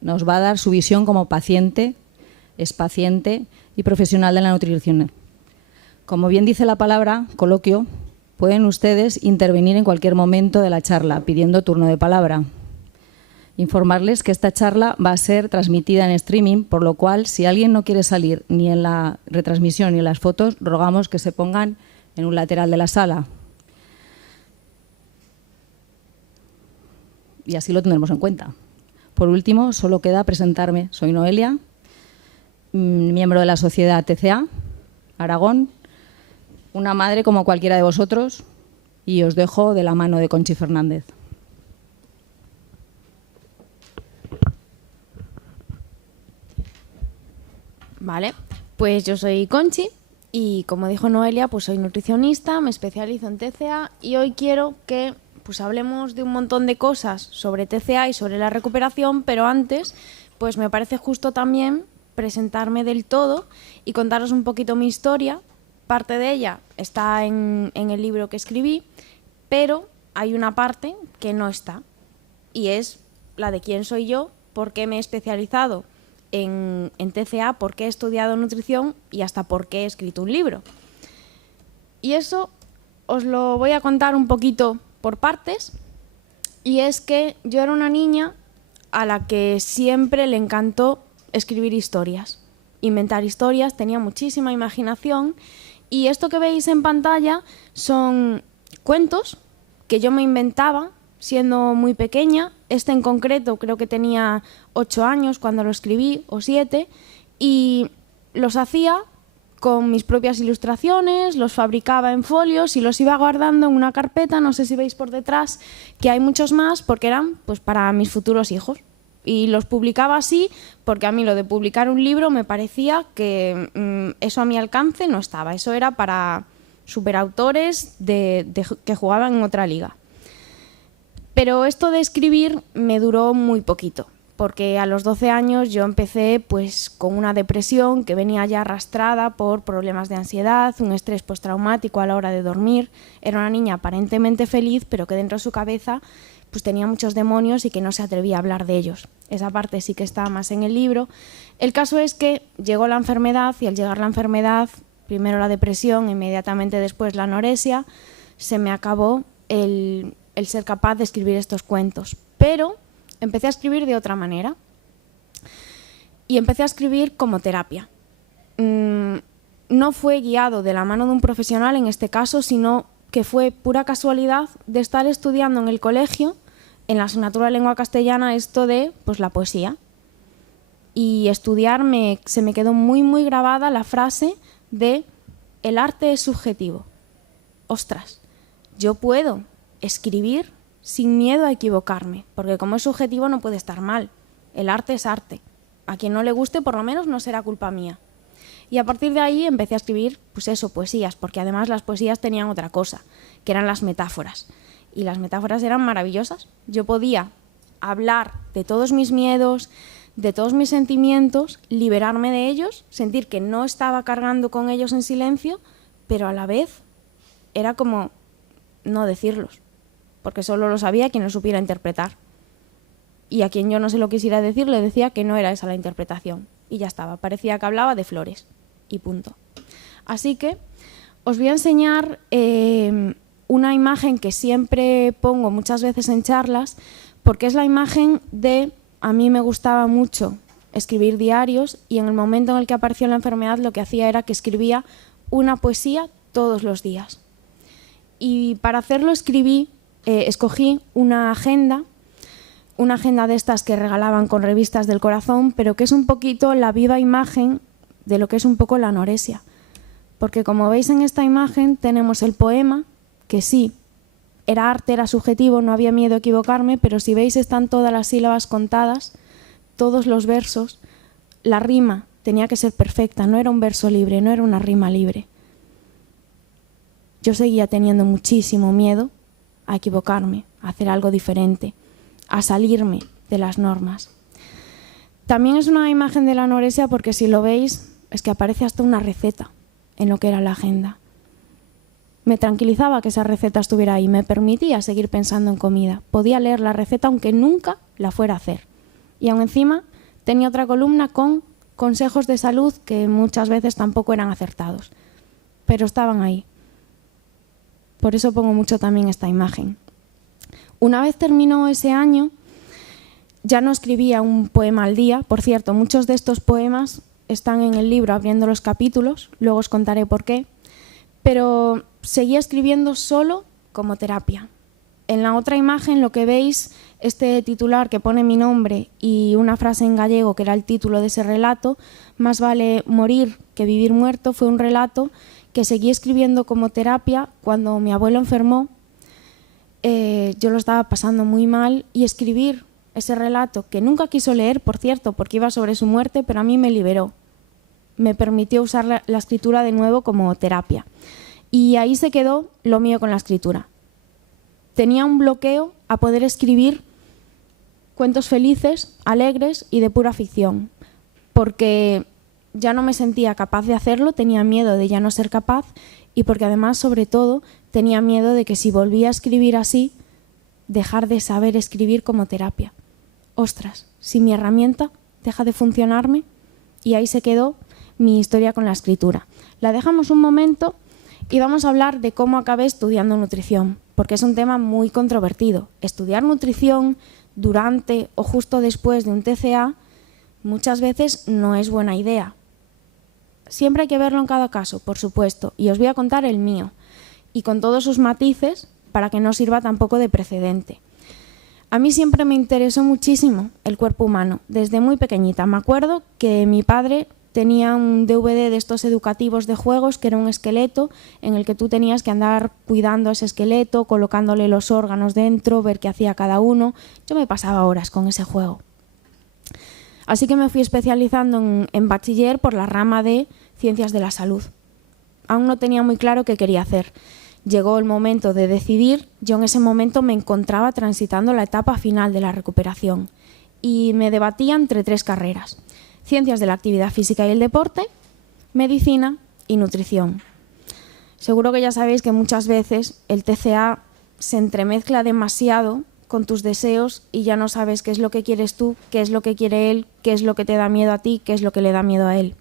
nos va a dar su visión como paciente, expaciente y profesional de la nutrición. Como bien dice la palabra, coloquio, pueden ustedes intervenir en cualquier momento de la charla pidiendo turno de palabra. Informarles que esta charla va a ser transmitida en streaming, por lo cual, si alguien no quiere salir ni en la retransmisión ni en las fotos, rogamos que se pongan en un lateral de la sala. Y así lo tendremos en cuenta. Por último, solo queda presentarme. Soy Noelia, miembro de la sociedad TCA, Aragón, una madre como cualquiera de vosotros, y os dejo de la mano de Conchi Fernández. Vale, pues yo soy Conchi y como dijo Noelia, pues soy nutricionista, me especializo en TCA y hoy quiero que pues hablemos de un montón de cosas sobre TCA y sobre la recuperación, pero antes pues me parece justo también presentarme del todo y contaros un poquito mi historia. Parte de ella está en el libro que escribí, pero hay una parte que no está y es la de quién soy yo, por qué me he especializado en TCA, por qué he estudiado nutrición y hasta por qué he escrito un libro. Y eso os lo voy a contar un poquito por partes, y es que yo era una niña a la que siempre le encantó escribir historias, inventar historias, tenía muchísima imaginación, y esto que veis en pantalla son cuentos que yo me inventaba siendo muy pequeña. Este en concreto creo que tenía 8 años cuando lo escribí, o 7, y los hacía con mis propias ilustraciones, los fabricaba en folios y los iba guardando en una carpeta, no sé si veis por detrás que hay muchos más, porque eran pues para mis futuros hijos. Y los publicaba así porque a mí lo de publicar un libro me parecía que eso a mi alcance no estaba, eso era para superautores que jugaban en otra liga. Pero esto de escribir me duró muy poquito, porque a los 12 años yo empecé pues con una depresión que venía ya arrastrada por problemas de ansiedad, un estrés postraumático a la hora de dormir. Era una niña aparentemente feliz, pero que dentro de su cabeza pues tenía muchos demonios y que no se atrevía a hablar de ellos. Esa parte sí que está más en el libro. El caso es que llegó la enfermedad y al llegar la enfermedad, primero la depresión, inmediatamente después la anorexia, se me acabó el ser capaz de escribir estos cuentos. Pero empecé a escribir de otra manera y empecé a escribir como terapia. No fue guiado de la mano de un profesional en este caso, sino que fue pura casualidad de estar estudiando en el colegio, en la asignatura de lengua castellana, esto de pues la poesía. Y estudiar se me quedó muy, muy grabada la frase de el arte es subjetivo. Ostras, yo puedo escribir sin miedo a equivocarme, porque como es subjetivo no puede estar mal. El arte es arte. A quien no le guste, por lo menos no será culpa mía. Y a partir de ahí empecé a escribir, pues eso, poesías, porque además las poesías tenían otra cosa, que eran las metáforas. Y las metáforas eran maravillosas. Yo podía hablar de todos mis miedos, de todos mis sentimientos, liberarme de ellos, sentir que no estaba cargando con ellos en silencio, pero a la vez era como no decirlos, porque solo lo sabía quien lo supiera interpretar. Y a quien yo no se lo quisiera decir le decía que no era esa la interpretación. Y ya estaba, parecía que hablaba de flores. Y punto. Así que os voy a enseñar una imagen que siempre pongo muchas veces en charlas, porque es la imagen de, a mí me gustaba mucho escribir diarios, y en el momento en el que apareció la enfermedad lo que hacía era que escribía una poesía todos los días. Y para hacerlo escogí una agenda de estas que regalaban con revistas del corazón, pero que es un poquito la viva imagen de lo que es un poco la anorexia. Porque como veis en esta imagen tenemos el poema, que sí, era arte, era subjetivo, no había miedo a equivocarme, pero si veis están todas las sílabas contadas, todos los versos, la rima tenía que ser perfecta, no era un verso libre, no era una rima libre. Yo seguía teniendo muchísimo miedo a equivocarme, a hacer algo diferente, a salirme de las normas. También es una imagen de la anorexia porque si lo veis es que aparece hasta una receta en lo que era la agenda. Me tranquilizaba que esa receta estuviera ahí, me permitía seguir pensando en comida. Podía leer la receta aunque nunca la fuera a hacer. Y aún encima tenía otra columna con consejos de salud que muchas veces tampoco eran acertados, pero estaban ahí. Por eso pongo mucho también esta imagen. Una vez terminó ese año, ya no escribía un poema al día. Por cierto, muchos de estos poemas están en el libro abriendo los capítulos, luego os contaré por qué, pero seguía escribiendo solo como terapia. En la otra imagen lo que veis, este titular que pone mi nombre y una frase en gallego que era el título de ese relato, Más vale morir que vivir muerto, fue un relato que seguí escribiendo como terapia cuando mi abuelo enfermó. Yo lo estaba pasando muy mal y escribir ese relato, que nunca quiso leer, por cierto, porque iba sobre su muerte, pero a mí me liberó. Me permitió usar la escritura de nuevo como terapia. Y ahí se quedó lo mío con la escritura. Tenía un bloqueo a poder escribir cuentos felices, alegres y de pura ficción, porque ya no me sentía capaz de hacerlo, tenía miedo de ya no ser capaz y porque además, sobre todo, tenía miedo de que si volvía a escribir así, dejar de saber escribir como terapia. Ostras, si mi herramienta deja de funcionarme, y ahí se quedó mi historia con la escritura. La dejamos un momento y vamos a hablar de cómo acabé estudiando nutrición, porque es un tema muy controvertido. Estudiar nutrición durante o justo después de un TCA muchas veces no es buena idea. Siempre hay que verlo en cada caso, por supuesto, y os voy a contar el mío, y con todos sus matices para que no sirva tampoco de precedente. A mí siempre me interesó muchísimo el cuerpo humano, desde muy pequeñita. Me acuerdo que mi padre tenía un DVD de estos educativos de juegos que era un esqueleto en el que tú tenías que andar cuidando ese esqueleto, colocándole los órganos dentro, ver qué hacía cada uno. Yo me pasaba horas con ese juego. Así que me fui especializando en bachiller por la rama de Ciencias de la Salud. Aún no tenía muy claro qué quería hacer. Llegó el momento de decidir. Yo en ese momento me encontraba transitando la etapa final de la recuperación y me debatía entre 3 carreras: Ciencias de la Actividad Física y el Deporte, Medicina y Nutrición. Seguro que ya sabéis que muchas veces el TCA se entremezcla demasiado con tus deseos y ya no sabes qué es lo que quieres tú, qué es lo que quiere él, qué es lo que te da miedo a ti, qué es lo que le da miedo a él.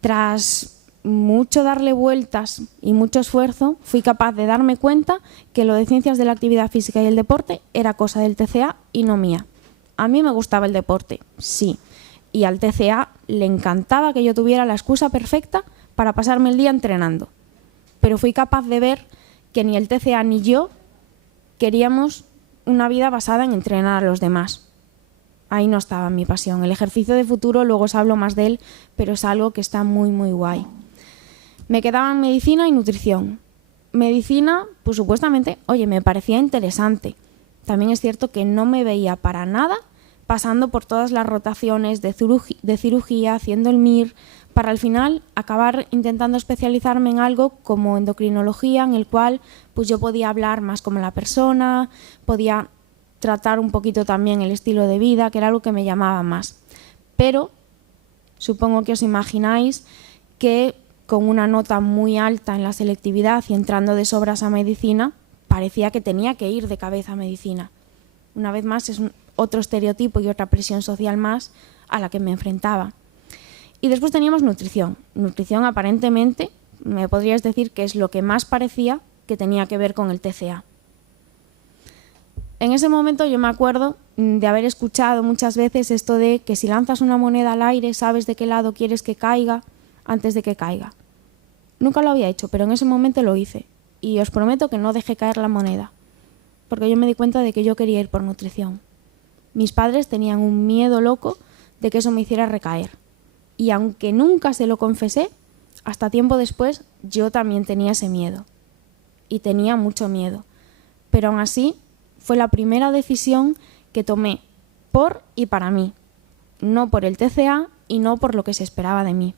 Tras mucho darle vueltas y mucho esfuerzo, fui capaz de darme cuenta que lo de Ciencias de la Actividad Física y el Deporte era cosa del TCA y no mía. A mí me gustaba el deporte, sí, y al TCA le encantaba que yo tuviera la excusa perfecta para pasarme el día entrenando. Pero fui capaz de ver que ni el TCA ni yo queríamos una vida basada en entrenar a los demás. Ahí no estaba mi pasión. El ejercicio de futuro, luego os hablo más de él, pero es algo que está muy, muy guay. Me quedaban medicina y nutrición. Medicina, pues supuestamente, oye, me parecía interesante. También es cierto que no me veía para nada pasando por todas las rotaciones de cirugía, haciendo el MIR, para al final acabar intentando especializarme en algo como endocrinología, en el cual pues yo podía hablar más como la persona, podía tratar un poquito también el estilo de vida, que era algo que me llamaba más. Pero supongo que os imagináis que con una nota muy alta en la selectividad y entrando de sobras a medicina, parecía que tenía que ir de cabeza a medicina. Una vez más, es otro estereotipo y otra presión social más a la que me enfrentaba. Y después teníamos nutrición. Nutrición, aparentemente, me podríais decir que es lo que más parecía que tenía que ver con el TCA. En ese momento yo me acuerdo de haber escuchado muchas veces esto de que si lanzas una moneda al aire, sabes de qué lado quieres que caiga antes de que caiga. Nunca lo había hecho, pero en ese momento lo hice. Y os prometo que no dejé caer la moneda, porque yo me di cuenta de que yo quería ir por nutrición. Mis padres tenían un miedo loco de que eso me hiciera recaer. Y aunque nunca se lo confesé, hasta tiempo después yo también tenía ese miedo. Y tenía mucho miedo. Pero aún así fue la primera decisión que tomé por y para mí. No por el TCA y no por lo que se esperaba de mí.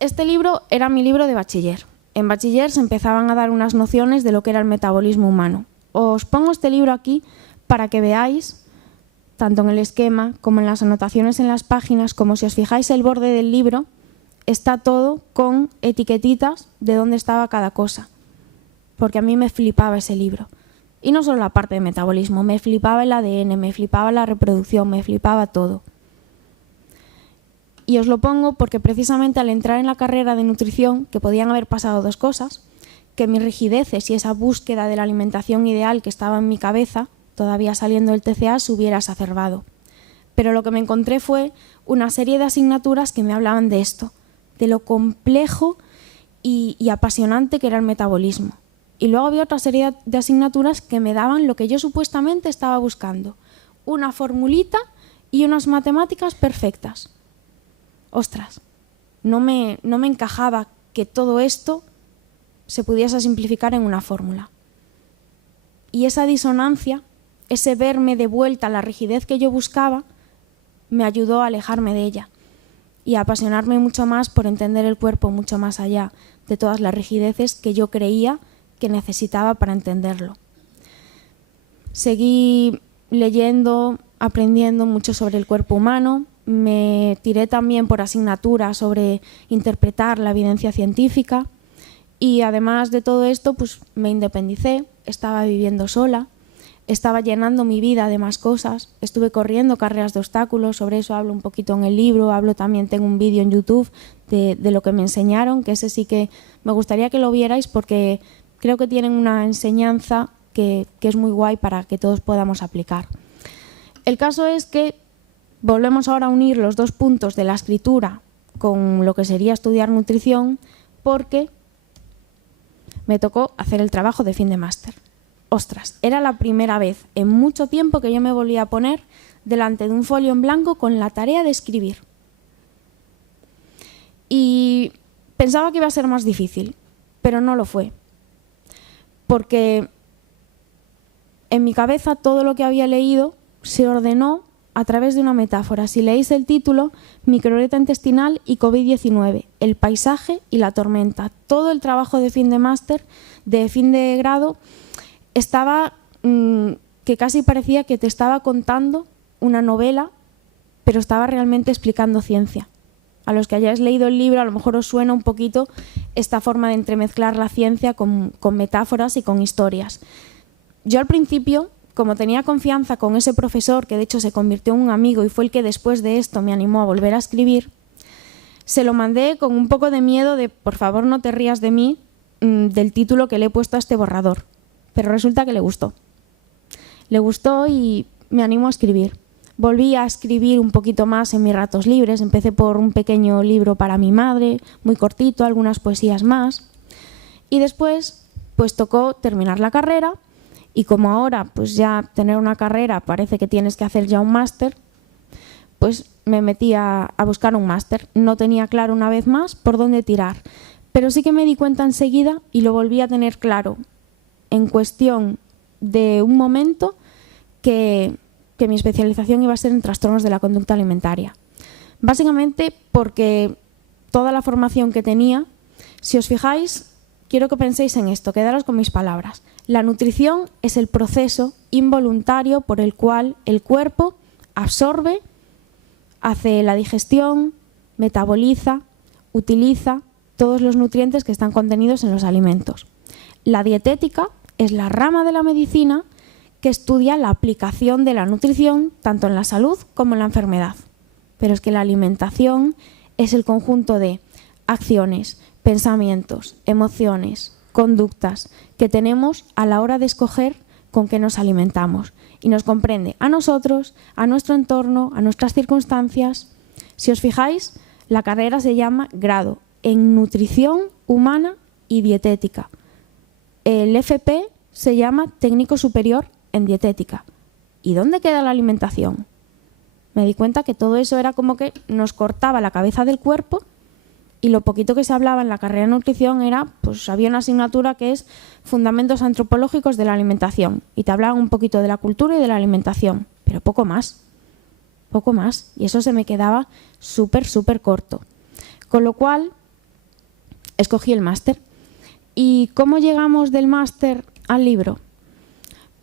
Este libro era mi libro de bachiller. En bachiller se empezaban a dar unas nociones de lo que era el metabolismo humano. Os pongo este libro aquí para que veáis, tanto en el esquema como en las anotaciones en las páginas, como si os fijáis el borde del libro, está todo con etiquetitas de dónde estaba cada cosa. Porque a mí me flipaba ese libro. Y no solo la parte de metabolismo, me flipaba el ADN, me flipaba la reproducción, me flipaba todo. Y os lo pongo porque precisamente al entrar en la carrera de nutrición, que podían haber pasado dos cosas, que mis rigideces y esa búsqueda de la alimentación ideal que estaba en mi cabeza, todavía saliendo del TCA, se hubiera exacerbado. Pero lo que me encontré fue una serie de asignaturas que me hablaban de esto, de lo complejo y apasionante que era el metabolismo. Y luego había otra serie de asignaturas que me daban lo que yo supuestamente estaba buscando, una formulita y unas matemáticas perfectas. Ostras, no me encajaba que todo esto se pudiese simplificar en una fórmula. Y esa disonancia, ese verme de vuelta a la rigidez que yo buscaba, me ayudó a alejarme de ella y a apasionarme mucho más por entender el cuerpo mucho más allá de todas las rigideces que yo creía que necesitaba para entenderlo. Seguí leyendo, aprendiendo mucho sobre el cuerpo humano, me tiré también por asignaturas sobre interpretar la evidencia científica y además de todo esto pues me independicé, estaba viviendo sola, estaba llenando mi vida de más cosas, estuve corriendo carreras de obstáculos, sobre eso hablo un poquito en el libro, también tengo un vídeo en YouTube de lo que me enseñaron, que ese sí que me gustaría que lo vierais porque creo que tienen una enseñanza que es muy guay para que todos podamos aplicar. El caso es que volvemos ahora a unir los dos puntos de la escritura con lo que sería estudiar nutrición porque me tocó hacer el trabajo de fin de máster. Ostras, era la primera vez en mucho tiempo que yo me volvía a poner delante de un folio en blanco con la tarea de escribir. Y pensaba que iba a ser más difícil, pero no lo fue. Porque en mi cabeza todo lo que había leído se ordenó a través de una metáfora. Si leéis el título, microbiota intestinal y COVID-19, el paisaje y la tormenta. Todo el trabajo de fin de máster, de fin de grado, estaba que casi parecía que te estaba contando una novela, pero estaba realmente explicando ciencia. A los que hayáis leído el libro a lo mejor os suena un poquito esta forma de entremezclar la ciencia con metáforas y con historias. Yo al principio, como tenía confianza con ese profesor, que de hecho se convirtió en un amigo y fue el que después de esto me animó a volver a escribir, se lo mandé con un poco de miedo de por favor no te rías de mí del título que le he puesto a este borrador. Pero resulta que le gustó. Le gustó y me animó a escribir. Volví a escribir un poquito más en mis ratos libres. Empecé por un pequeño libro para mi madre, muy cortito, algunas poesías más. Y después, pues tocó terminar la carrera. Y como ahora, pues ya tener una carrera parece que tienes que hacer ya un máster, pues me metí a buscar un máster. No tenía claro una vez más por dónde tirar. Pero sí que me di cuenta enseguida y lo volví a tener claro en cuestión de un momento que mi especialización iba a ser en trastornos de la conducta alimentaria. Básicamente porque toda la formación que tenía, si os fijáis, quiero que penséis en esto, quedaros con mis palabras. La nutrición es el proceso involuntario por el cual el cuerpo absorbe, hace la digestión, metaboliza, utiliza todos los nutrientes que están contenidos en los alimentos. La dietética es la rama de la medicina que estudia la aplicación de la nutrición tanto en la salud como en la enfermedad. Pero es que la alimentación es el conjunto de acciones, pensamientos, emociones, conductas que tenemos a la hora de escoger con qué nos alimentamos. Y nos comprende a nosotros, a nuestro entorno, a nuestras circunstancias. Si os fijáis, la carrera se llama Grado en Nutrición Humana y Dietética. El FP se llama Técnico Superior en Dietética. ¿Y dónde queda la alimentación? Me di cuenta que todo eso era como que nos cortaba la cabeza del cuerpo y lo poquito que se hablaba en la carrera de nutrición era, pues había una asignatura que es Fundamentos Antropológicos de la Alimentación y te hablaban un poquito de la cultura y de la alimentación, pero poco más. Y eso se me quedaba súper corto. Con lo cual, escogí el máster. ¿Y cómo llegamos del máster al libro?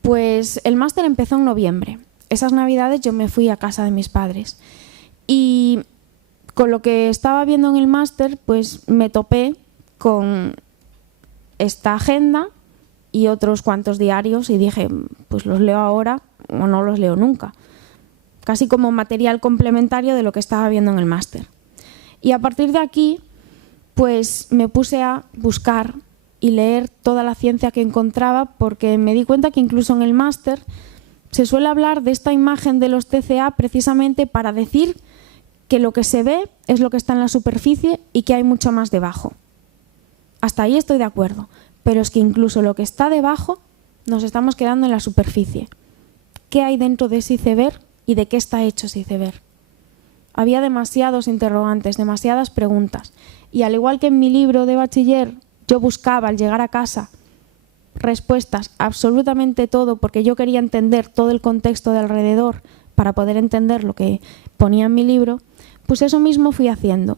Pues el máster empezó en noviembre. Esas navidades yo me fui a casa de mis padres. Y con lo que estaba viendo en el máster, pues me topé con esta agenda y otros cuantos diarios y dije, pues los leo ahora o no los leo nunca. Casi como material complementario de lo que estaba viendo en el máster. Y a partir de aquí, pues me puse a buscar y leer toda la ciencia que encontraba, porque me di cuenta que incluso en el máster se suele hablar de esta imagen de los TCA precisamente para decir que lo que se ve es lo que está en la superficie y que hay mucho más debajo. Hasta ahí estoy de acuerdo, pero es que incluso lo que está debajo nos estamos quedando en la superficie. ¿Qué hay dentro de ese iceberg y de qué está hecho ese iceberg? Había demasiados interrogantes, demasiadas preguntas. Y al igual que en mi libro de bachiller, yo buscaba al llegar a casa respuestas a absolutamente todo, porque yo quería entender todo el contexto de alrededor para poder entender lo que ponía en mi libro, pues eso mismo fui haciendo.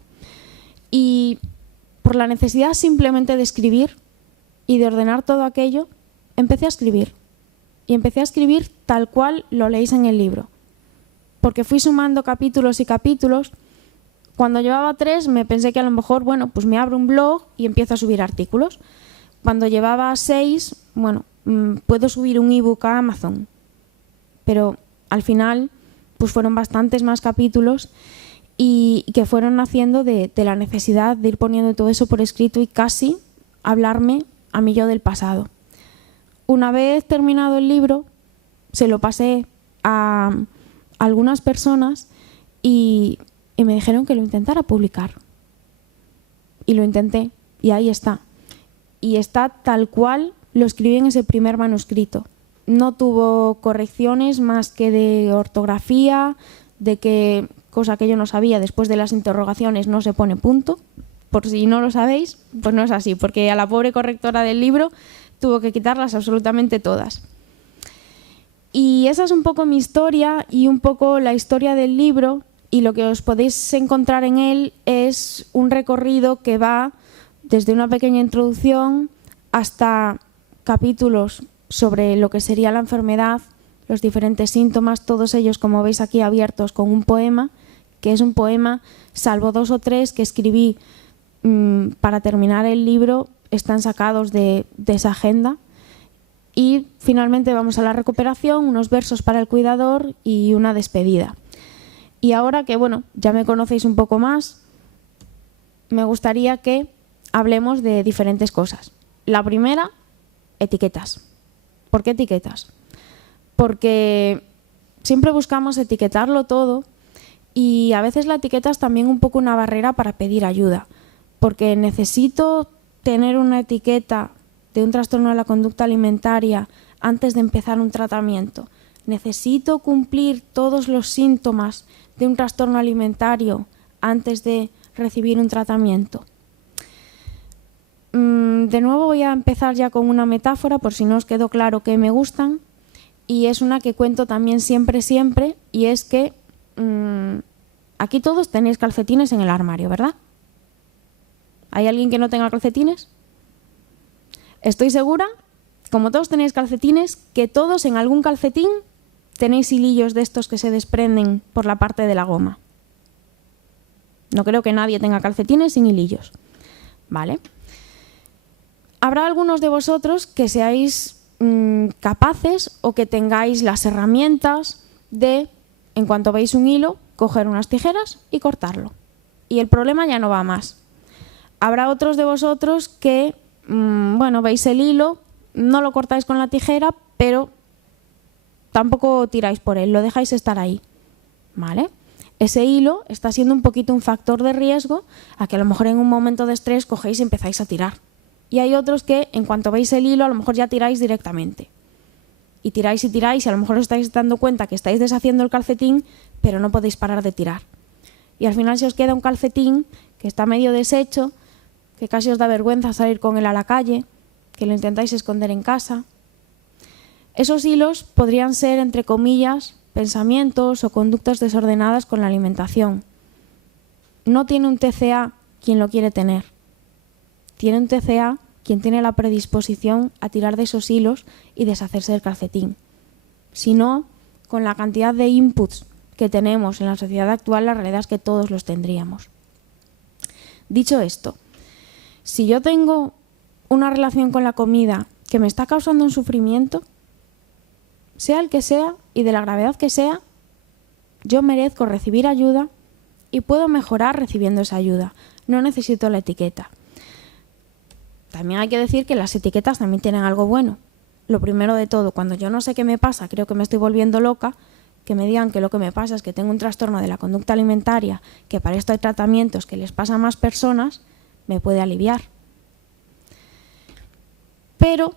Y por la necesidad simplemente de escribir y de ordenar todo aquello, empecé a escribir. Y empecé a escribir tal cual lo leéis en el libro. Porque fui sumando capítulos y capítulos. Cuando llevaba 3 me pensé que a lo mejor, bueno, pues me abro un blog y empiezo a subir artículos. Cuando llevaba 6, bueno, puedo subir un ebook a Amazon. Pero al final, pues fueron bastantes más capítulos y que fueron naciendo de la necesidad de ir poniendo todo eso por escrito y casi hablarme a mí yo del pasado. Una vez terminado el libro, se lo pasé a algunas personas y me dijeron que lo intentara publicar. Y lo intenté, y ahí está. Y está tal cual lo escribí en ese primer manuscrito. No tuvo correcciones más que de ortografía, de que, cosa que yo no sabía, después de las interrogaciones no se pone punto. Por si no lo sabéis, pues no es así, porque a la pobre correctora del libro tuvo que quitarlas absolutamente todas. Y esa es un poco mi historia y un poco la historia del libro, y lo que os podéis encontrar en él es un recorrido que va desde una pequeña introducción hasta capítulos sobre lo que sería la enfermedad, los diferentes síntomas, todos ellos, como veis aquí, abiertos con un poema, que es un poema, salvo 2 o 3 que escribí para terminar el libro, están sacados de esa agenda. Y finalmente vamos a la recuperación, unos versos para el cuidador y una despedida. Y ahora que, bueno, ya me conocéis un poco más, me gustaría que hablemos de diferentes cosas. La primera, etiquetas. ¿Por qué etiquetas? Porque siempre buscamos etiquetarlo todo y a veces la etiqueta es también un poco una barrera para pedir ayuda. Porque necesito tener una etiqueta de un trastorno de la conducta alimentaria antes de empezar un tratamiento. Necesito cumplir todos los síntomas de un trastorno alimentario antes de recibir un tratamiento. De nuevo voy a empezar ya con una metáfora por si no os quedó claro que me gustan, y es una que cuento también siempre, y es que aquí todos tenéis calcetines en el armario, ¿verdad? ¿Hay alguien que no tenga calcetines? Estoy segura, como todos tenéis calcetines, que todos en algún calcetín tenéis hilillos de estos que se desprenden por la parte de la goma. No creo que nadie tenga calcetines sin hilillos, ¿vale? Habrá algunos de vosotros que seáis capaces o que tengáis las herramientas de, en cuanto veis un hilo, coger unas tijeras y cortarlo. Y el problema ya no va más. Habrá otros de vosotros que, bueno, veis el hilo, no lo cortáis con la tijera, pero tampoco tiráis por él, lo dejáis estar ahí, ¿vale? Ese hilo está siendo un poquito un factor de riesgo a que a lo mejor en un momento de estrés cogéis y empezáis a tirar. Y hay otros que, en cuanto veis el hilo, a lo mejor ya tiráis directamente. Y tiráis y tiráis, y a lo mejor os estáis dando cuenta que estáis deshaciendo el calcetín, pero no podéis parar de tirar. Y al final se os queda un calcetín que está medio deshecho, que casi os da vergüenza salir con él a la calle, que lo intentáis esconder en casa. Esos hilos podrían ser, entre comillas, pensamientos o conductas desordenadas con la alimentación. No tiene un TCA quien lo quiere tener. Tiene un TCA quien tiene la predisposición a tirar de esos hilos y deshacerse del calcetín. Si no, con la cantidad de inputs que tenemos en la sociedad actual, la realidad es que todos los tendríamos. Dicho esto, si yo tengo una relación con la comida que me está causando un sufrimiento, sea el que sea y de la gravedad que sea, yo merezco recibir ayuda y puedo mejorar recibiendo esa ayuda. No necesito la etiqueta. También hay que decir que las etiquetas también tienen algo bueno. Lo primero de todo, cuando yo no sé qué me pasa, creo que me estoy volviendo loca, que me digan que lo que me pasa es que tengo un trastorno de la conducta alimentaria, que para esto hay tratamientos que les pasa a más personas, me puede aliviar. Pero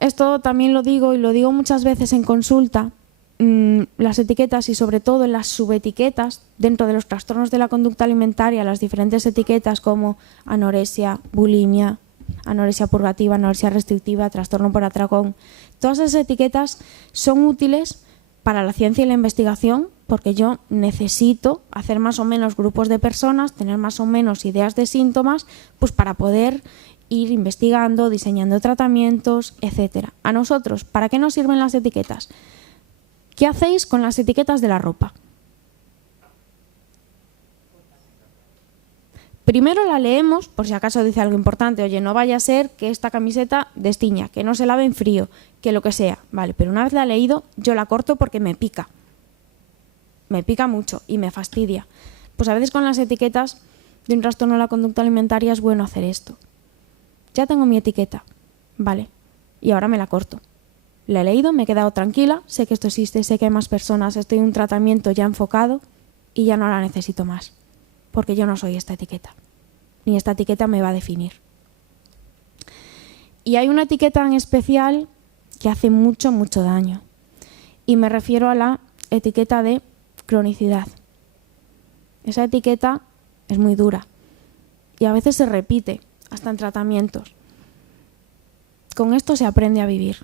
esto también lo digo y lo digo muchas veces en consulta, las etiquetas y sobre todo las subetiquetas dentro de los trastornos de la conducta alimentaria, las diferentes etiquetas como anorexia, bulimia, anorexia purgativa, anorexia restrictiva, trastorno por atracón, todas esas etiquetas son útiles para la ciencia y la investigación porque yo necesito hacer más o menos grupos de personas, tener más o menos ideas de síntomas, pues para poder ir investigando, diseñando tratamientos, etcétera. A nosotros, ¿para qué nos sirven las etiquetas? ¿Qué hacéis con las etiquetas de la ropa? Primero la leemos, por si acaso dice algo importante. Oye, no vaya a ser que esta camiseta destiña, que no se lave en frío, que lo que sea. Vale, pero una vez la he leído, yo la corto porque me pica. Me pica mucho y me fastidia. Pues a veces con las etiquetas de un trastorno de la conducta alimentaria es bueno hacer esto. Ya tengo mi etiqueta, vale, y ahora me la corto. La he leído, me he quedado tranquila, sé que esto existe, sé que hay más personas, estoy en un tratamiento ya enfocado y ya no la necesito más, porque yo no soy esta etiqueta, ni esta etiqueta me va a definir. Y hay una etiqueta en especial que hace mucho, mucho daño, y me refiero a la etiqueta de cronicidad. Esa etiqueta es muy dura y a veces se repite, hasta en tratamientos. Con esto se aprende a vivir.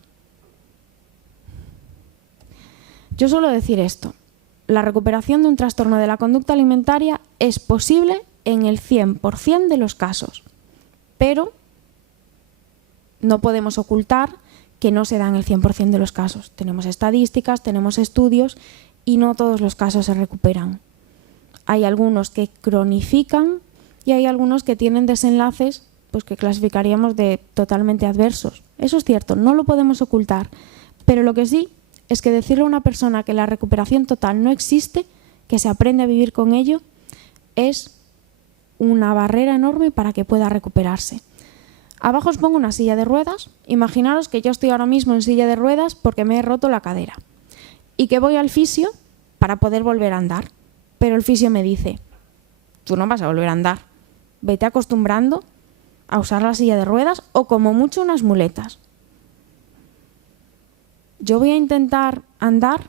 Yo suelo decir esto, la recuperación de un trastorno de la conducta alimentaria es posible en el 100% de los casos, pero no podemos ocultar que no se da en el 100% de los casos. Tenemos estadísticas, tenemos estudios y no todos los casos se recuperan. Hay algunos que cronifican y hay algunos que tienen desenlaces pues que clasificaríamos de totalmente adversos. Eso es cierto, no lo podemos ocultar, pero lo que sí es que decirle a una persona que la recuperación total no existe, que se aprende a vivir con ello, es una barrera enorme para que pueda recuperarse. Abajo os pongo una silla de ruedas. Imaginaros que yo estoy ahora mismo en silla de ruedas porque me he roto la cadera y que voy al fisio para poder volver a andar. Pero el fisio me dice, tú no vas a volver a andar, vete acostumbrando a usar la silla de ruedas o como mucho unas muletas. Yo voy a intentar andar,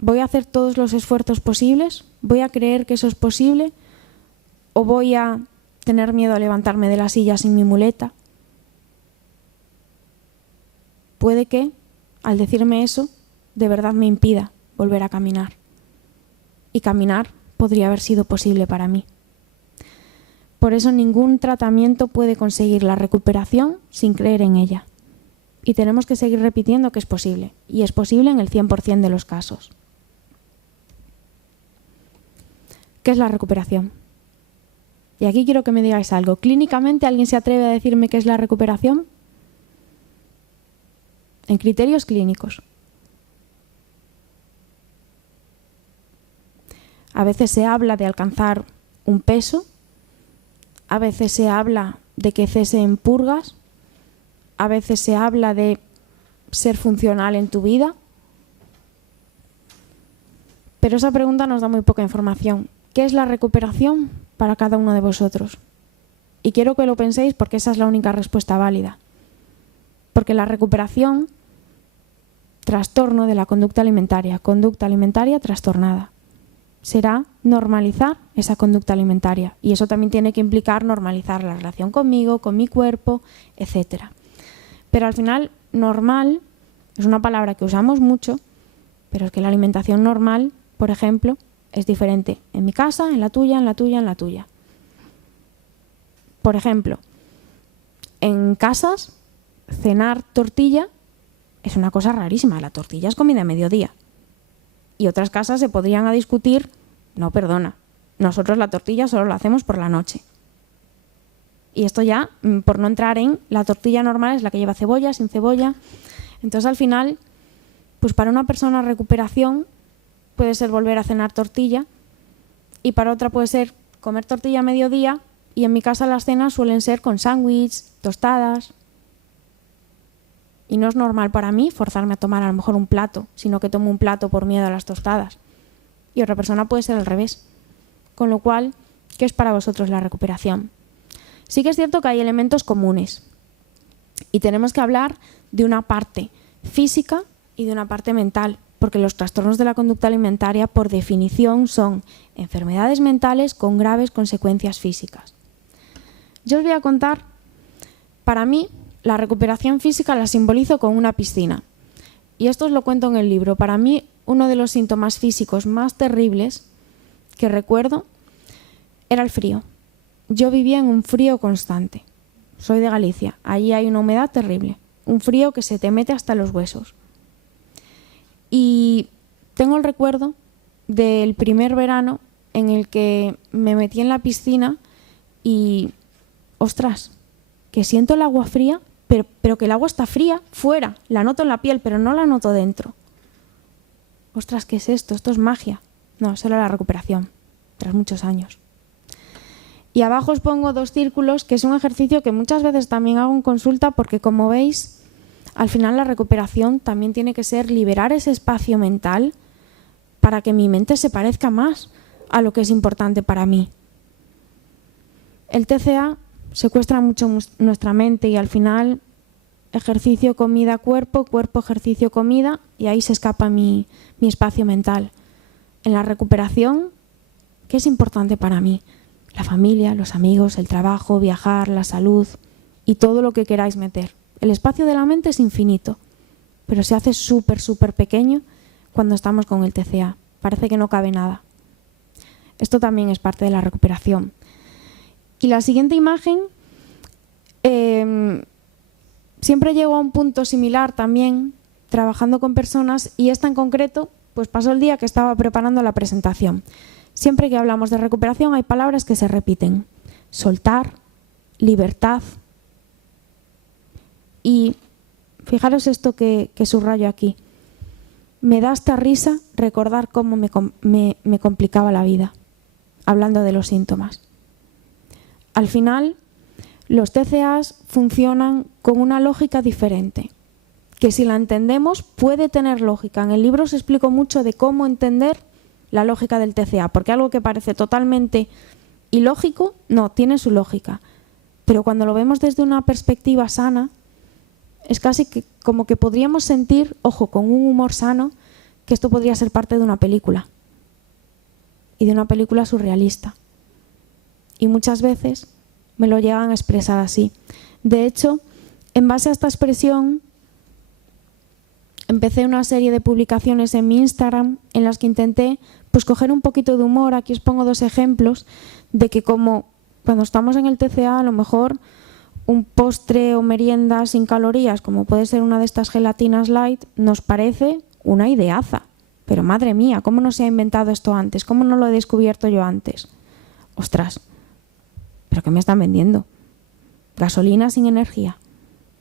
voy a hacer todos los esfuerzos posibles, voy a creer que eso es posible o voy a tener miedo a levantarme de la silla sin mi muleta. Puede que, al decirme eso, de verdad me impida volver a caminar. Y caminar podría haber sido posible para mí. Por eso ningún tratamiento puede conseguir la recuperación sin creer en ella. Y tenemos que seguir repitiendo que es posible. Y es posible en el 100% de los casos. ¿Qué es la recuperación? Y aquí quiero que me digáis algo. ¿Clínicamente alguien se atreve a decirme qué es la recuperación? En criterios clínicos. A veces se habla de alcanzar un peso, a veces se habla de que cese en purgas, a veces se habla de ser funcional en tu vida. Pero esa pregunta nos da muy poca información. ¿Qué es la recuperación para cada uno de vosotros? Y quiero que lo penséis porque esa es la única respuesta válida. Porque la recuperación, trastorno de la conducta alimentaria trastornada, será normalizar esa conducta alimentaria. Y eso también tiene que implicar normalizar la relación conmigo, con mi cuerpo, etc. Pero al final, normal es una palabra que usamos mucho, pero es que la alimentación normal, por ejemplo, es diferente en mi casa, en la tuya, en la tuya, en la tuya. Por ejemplo, en casas, cenar tortilla es una cosa rarísima. La tortilla es comida a mediodía. Y otras casas se podrían a discutir, no, perdona, nosotros la tortilla solo la hacemos por la noche. Y esto ya, por no entrar en la tortilla normal, es la que lleva cebolla, sin cebolla. Entonces, al final, pues para una persona recuperación puede ser volver a cenar tortilla y para otra puede ser comer tortilla a mediodía, y en mi casa las cenas suelen ser con sándwich, tostadas. Y no es normal para mí forzarme a tomar a lo mejor un plato, sino que tomo un plato por miedo a las tostadas. Y otra persona puede ser al revés. Con lo cual, ¿qué es para vosotros la recuperación? Sí que es cierto que hay elementos comunes y tenemos que hablar de una parte física y de una parte mental, porque los trastornos de la conducta alimentaria, por definición, son enfermedades mentales con graves consecuencias físicas. Yo os voy a contar, para mí, la recuperación física la simbolizo con una piscina. Y esto os lo cuento en el libro. Para mí, uno de los síntomas físicos más terribles que recuerdo era el frío. Yo vivía en un frío constante. Soy de Galicia. Allí hay una humedad terrible. Un frío que se te mete hasta los huesos. Y tengo el recuerdo del primer verano en el que me metí en la piscina y, ostras, que siento el agua fría, pero que el agua está fría fuera. La noto en la piel, pero no la noto dentro. Ostras, ¿qué es esto? Esto es magia. No, eso era la recuperación, tras muchos años. Y abajo os pongo 2 círculos, que es un ejercicio que muchas veces también hago en consulta, porque como veis, al final la recuperación también tiene que ser liberar ese espacio mental para que mi mente se parezca más a lo que es importante para mí. El TCA secuestra mucho nuestra mente y al final ejercicio, comida, cuerpo, cuerpo, ejercicio, comida, y ahí se escapa mi espacio mental. En la recuperación, ¿qué es importante para mí? La familia, los amigos, el trabajo, viajar, la salud y todo lo que queráis meter. El espacio de la mente es infinito, pero se hace súper, súper pequeño cuando estamos con el TCA. Parece que no cabe nada. Esto también es parte de la recuperación. Y la siguiente imagen, siempre llego a un punto similar también, trabajando con personas, y esta en concreto, pues pasó el día que estaba preparando la presentación. Siempre que hablamos de recuperación hay palabras que se repiten. Soltar, libertad. Y fijaros esto que subrayo aquí. Me da hasta risa recordar cómo me complicaba la vida, hablando de los síntomas. Al final, los TCAs funcionan con una lógica diferente, que si la entendemos puede tener lógica. En el libro os explico mucho de cómo entender la lógica del TCA, porque algo que parece totalmente ilógico, no, tiene su lógica. Pero cuando lo vemos desde una perspectiva sana, es casi que, como que podríamos sentir, ojo, con un humor sano, que esto podría ser parte de una película. Y de una película surrealista. Y muchas veces me lo llegan a expresar así. De hecho, en base a esta expresión, empecé una serie de publicaciones en mi Instagram en las que intenté pues coger un poquito de humor. Aquí os pongo 2 ejemplos de que como cuando estamos en el TCA, a lo mejor un postre o merienda sin calorías, como puede ser una de estas gelatinas light, nos parece una ideaza. Pero madre mía, ¿cómo no se ha inventado esto antes? ¿Cómo no lo he descubierto yo antes? Ostras, ¿pero qué me están vendiendo? Gasolina sin energía.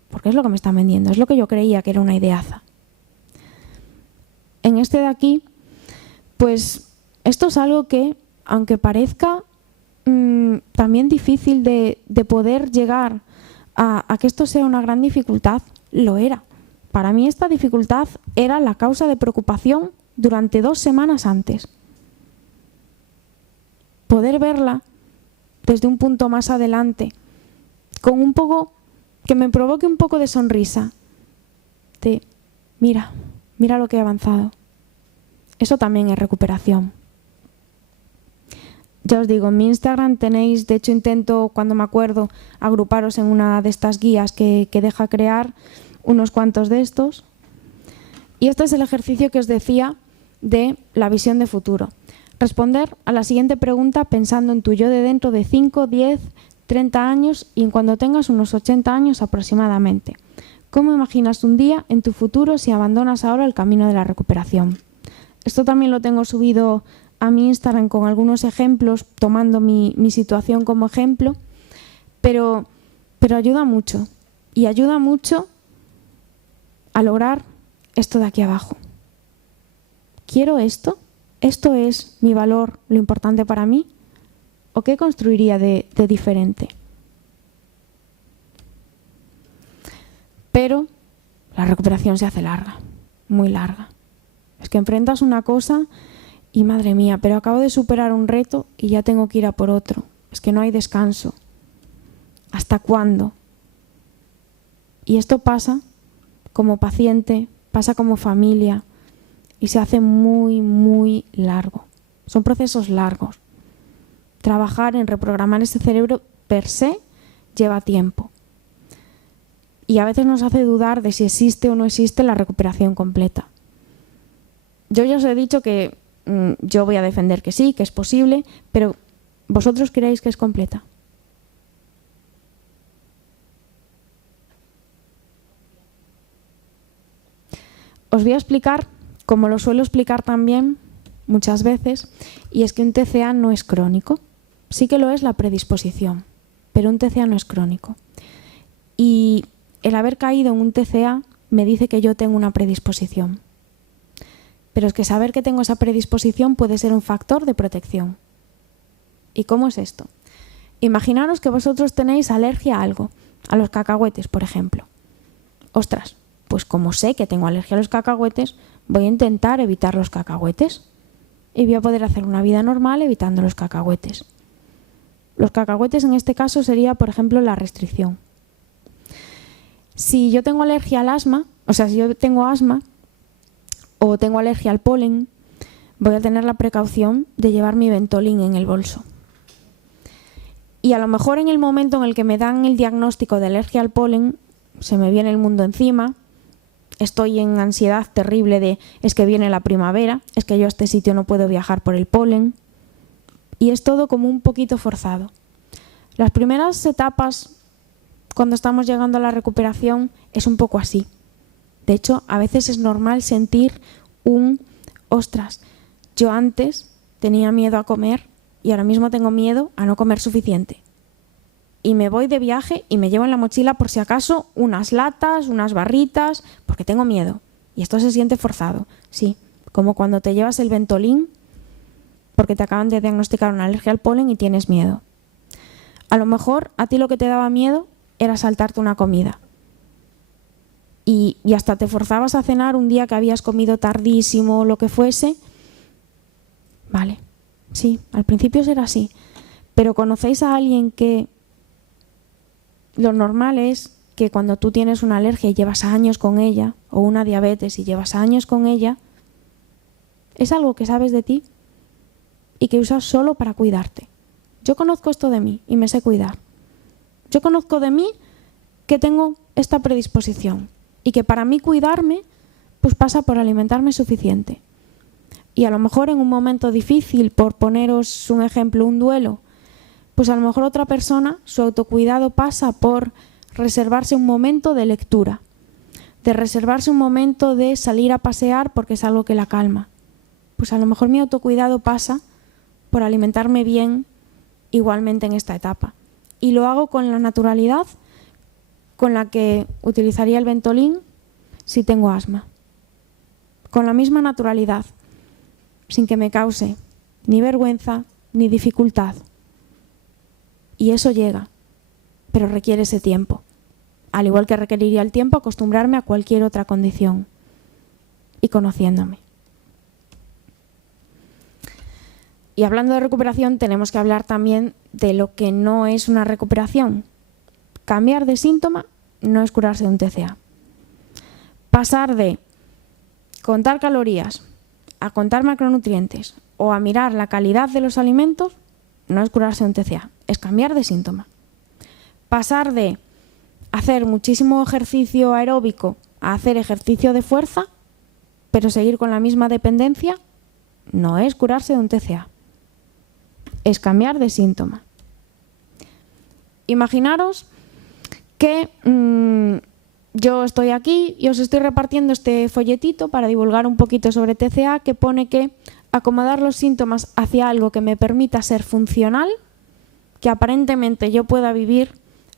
¿Por qué es lo que me están vendiendo? Es lo que yo creía que era una ideaza. En este de aquí, pues esto es algo que, aunque parezca también difícil de poder llegar a que esto sea una gran dificultad, lo era. Para mí esta dificultad era la causa de preocupación durante 2 semanas antes. Poder verla desde un punto más adelante, con un poco, que me provoque un poco de sonrisa, de mira lo que he avanzado. Eso también es recuperación. Ya os digo, en mi Instagram tenéis, de hecho intento, cuando me acuerdo, agruparos en una de estas guías que deja crear unos cuantos de estos. Y este es el ejercicio que os decía de la visión de futuro. Responder a la siguiente pregunta pensando en tu yo de dentro de 5, 10, 30 años y en cuando tengas unos 80 años aproximadamente. ¿Cómo imaginas un día en tu futuro si abandonas ahora el camino de la recuperación? Esto también lo tengo subido a mi Instagram con algunos ejemplos, tomando mi situación como ejemplo, pero ayuda mucho. Y ayuda mucho a lograr esto de aquí abajo. ¿Quiero esto? ¿Esto es mi valor, lo importante para mí? ¿O qué construiría de diferente? Pero la recuperación se hace larga, muy larga. Es que enfrentas una cosa y madre mía, pero acabo de superar un reto y ya tengo que ir a por otro. Es que no hay descanso. ¿Hasta cuándo? Y esto pasa como paciente, pasa como familia y se hace muy, muy largo. Son procesos largos. Trabajar en reprogramar ese cerebro per se lleva tiempo. Y a veces nos hace dudar de si existe o no existe la recuperación completa. Yo ya os he dicho que yo voy a defender que sí, que es posible, pero ¿vosotros creéis que es completa? Os voy a explicar, como lo suelo explicar también muchas veces, y es que un TCA no es crónico. Sí que lo es la predisposición, pero un TCA no es crónico. Y el haber caído en un TCA me dice que yo tengo una predisposición. Pero es que saber que tengo esa predisposición puede ser un factor de protección. ¿Y cómo es esto? Imaginaros que vosotros tenéis alergia a algo, a los cacahuetes, por ejemplo. Ostras, pues como sé que tengo alergia a los cacahuetes, voy a intentar evitar los cacahuetes. Y voy a poder hacer una vida normal evitando los cacahuetes. Los cacahuetes en este caso sería, por ejemplo, la restricción. Si yo tengo alergia al asma, o sea, si yo tengo asma o tengo alergia al polen, voy a tener la precaución de llevar mi Ventolin en el bolso. Y a lo mejor en el momento en el que me dan el diagnóstico de alergia al polen, se me viene el mundo encima, estoy en ansiedad terrible de es que viene la primavera, es que yo a este sitio no puedo viajar por el polen, y es todo como un poquito forzado. Las primeras etapas, cuando estamos llegando a la recuperación, es un poco así. De hecho, a veces es normal sentir ostras, yo antes tenía miedo a comer y ahora mismo tengo miedo a no comer suficiente. Y me voy de viaje y me llevo en la mochila por si acaso unas latas, unas barritas, porque tengo miedo. Y esto se siente forzado, sí, como cuando te llevas el Ventolin porque te acaban de diagnosticar una alergia al polen y tienes miedo. A lo mejor a ti lo que te daba miedo era saltarte una comida. Y hasta te forzabas a cenar un día que habías comido tardísimo o lo que fuese. Vale, sí, al principio será así. Pero ¿conocéis a alguien que lo normal es que cuando tú tienes una alergia y llevas años con ella, o una diabetes y llevas años con ella, es algo que sabes de ti y que usas solo para cuidarte? Yo conozco esto de mí y me sé cuidar. Yo conozco de mí que tengo esta predisposición y que para mí cuidarme pues pasa por alimentarme suficiente. Y a lo mejor en un momento difícil, por poneros un ejemplo, un duelo, pues a lo mejor otra persona, su autocuidado pasa por reservarse un momento de lectura, de reservarse un momento de salir a pasear porque es algo que la calma. Pues a lo mejor mi autocuidado pasa por alimentarme bien igualmente en esta etapa. Y lo hago con la naturalidad con la que utilizaría el Ventolin si tengo asma. Con la misma naturalidad, sin que me cause ni vergüenza ni dificultad. Y eso llega, pero requiere ese tiempo. Al igual que requeriría el tiempo acostumbrarme a cualquier otra condición. Y conociéndome. Y hablando de recuperación, tenemos que hablar también de lo que no es una recuperación. Cambiar de síntoma no es curarse de un TCA. Pasar de contar calorías a contar macronutrientes o a mirar la calidad de los alimentos no es curarse de un TCA, es cambiar de síntoma. Pasar de hacer muchísimo ejercicio aeróbico a hacer ejercicio de fuerza, pero seguir con la misma dependencia, no es curarse de un TCA. Es cambiar de síntoma. Imaginaros que yo estoy aquí y os estoy repartiendo este folletito para divulgar un poquito sobre TCA que pone que acomodar los síntomas hacia algo que me permita ser funcional, que aparentemente yo pueda vivir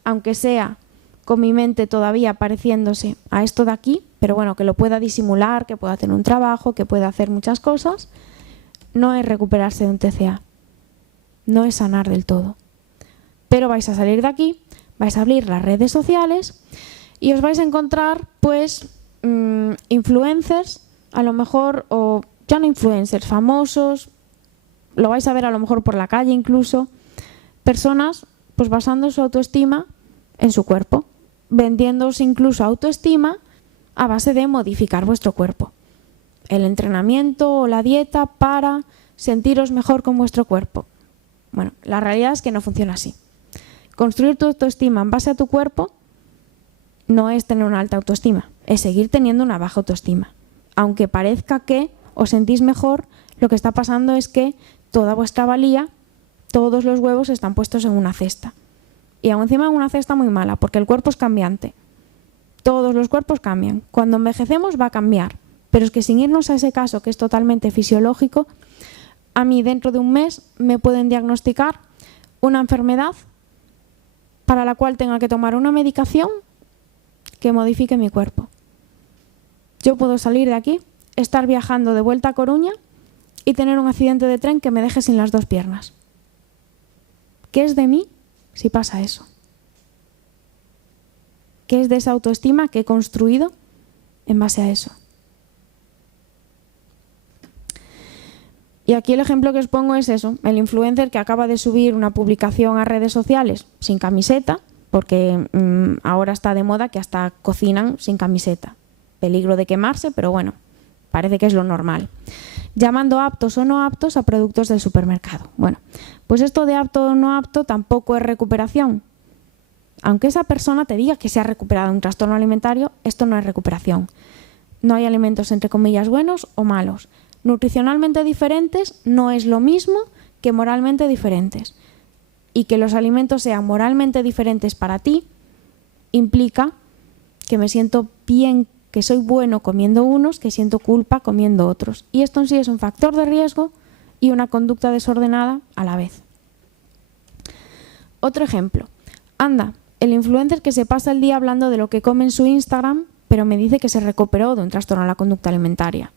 aunque sea con mi mente todavía pareciéndose a esto de aquí, pero bueno, que lo pueda disimular, que pueda hacer un trabajo, que pueda hacer muchas cosas, no es recuperarse de un TCA, no es sanar del todo. Pero vais a salir de aquí, vais a abrir las redes sociales y os vais a encontrar pues influencers, a lo mejor, o ya no influencers, famosos, lo vais a ver a lo mejor por la calle incluso, personas pues basando su autoestima en su cuerpo, vendiéndoos incluso autoestima a base de modificar vuestro cuerpo. El entrenamiento o la dieta para sentiros mejor con vuestro cuerpo. Bueno, la realidad es que no funciona así. Construir tu autoestima en base a tu cuerpo no es tener una alta autoestima, es seguir teniendo una baja autoestima. Aunque parezca que os sentís mejor, lo que está pasando es que toda vuestra valía, todos los huevos están puestos en una cesta. Y aún encima en una cesta muy mala, porque el cuerpo es cambiante. Todos los cuerpos cambian. Cuando envejecemos va a cambiar. Pero es que sin irnos a ese caso, que es totalmente fisiológico, a mí dentro de un mes me pueden diagnosticar una enfermedad para la cual tenga que tomar una medicación que modifique mi cuerpo. Yo puedo salir de aquí, estar viajando de vuelta a Coruña y tener un accidente de tren que me deje sin las dos piernas. ¿Qué es de mí si pasa eso? ¿Qué es de esa autoestima que he construido en base a eso? Y aquí el ejemplo que os pongo es eso, el influencer que acaba de subir una publicación a redes sociales sin camiseta, porque ahora está de moda que hasta cocinan sin camiseta. Peligro de quemarse, pero bueno, parece que es lo normal. Llamando aptos o no aptos a productos del supermercado. Bueno, pues esto de apto o no apto tampoco es recuperación. Aunque esa persona te diga que se ha recuperado de un trastorno alimentario, esto no es recuperación. No hay alimentos entre comillas buenos o malos. Nutricionalmente diferentes no es lo mismo que moralmente diferentes. Y que los alimentos sean moralmente diferentes para ti implica que me siento bien, que soy bueno comiendo unos, que siento culpa comiendo otros. Y esto en sí es un factor de riesgo y una conducta desordenada a la vez. Otro ejemplo. Anda, el influencer que se pasa el día hablando de lo que come en su Instagram, pero me dice que se recuperó de un trastorno a la conducta alimentaria.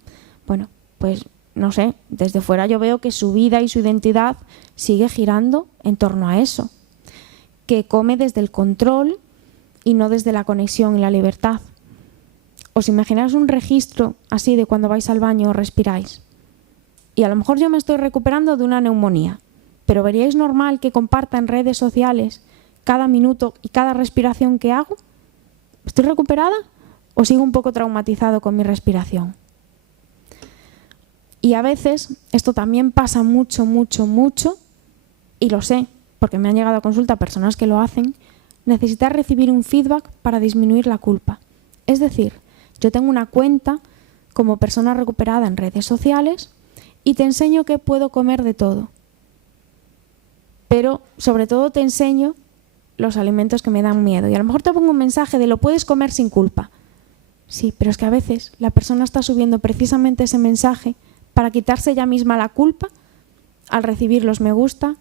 Bueno, pues no sé, desde fuera yo veo que su vida y su identidad sigue girando en torno a eso. Que come desde el control y no desde la conexión y la libertad. ¿Os imagináis un registro así de cuando vais al baño o respiráis? Y a lo mejor yo me estoy recuperando de una neumonía, pero ¿veríais normal que comparta en redes sociales cada minuto y cada respiración que hago? ¿Estoy recuperada o sigo un poco traumatizado con mi respiración? Y a veces esto también pasa mucho, y lo sé, porque me han llegado a consulta personas que lo hacen, necesitar recibir un feedback para disminuir la culpa. Es decir, yo tengo una cuenta como persona recuperada en redes sociales y te enseño que puedo comer de todo. Pero sobre todo te enseño los alimentos que me dan miedo. Y a lo mejor te pongo un mensaje de lo puedes comer sin culpa. Sí, pero es que a veces la persona está subiendo precisamente ese mensaje para quitarse ella misma la culpa al recibir los me gusta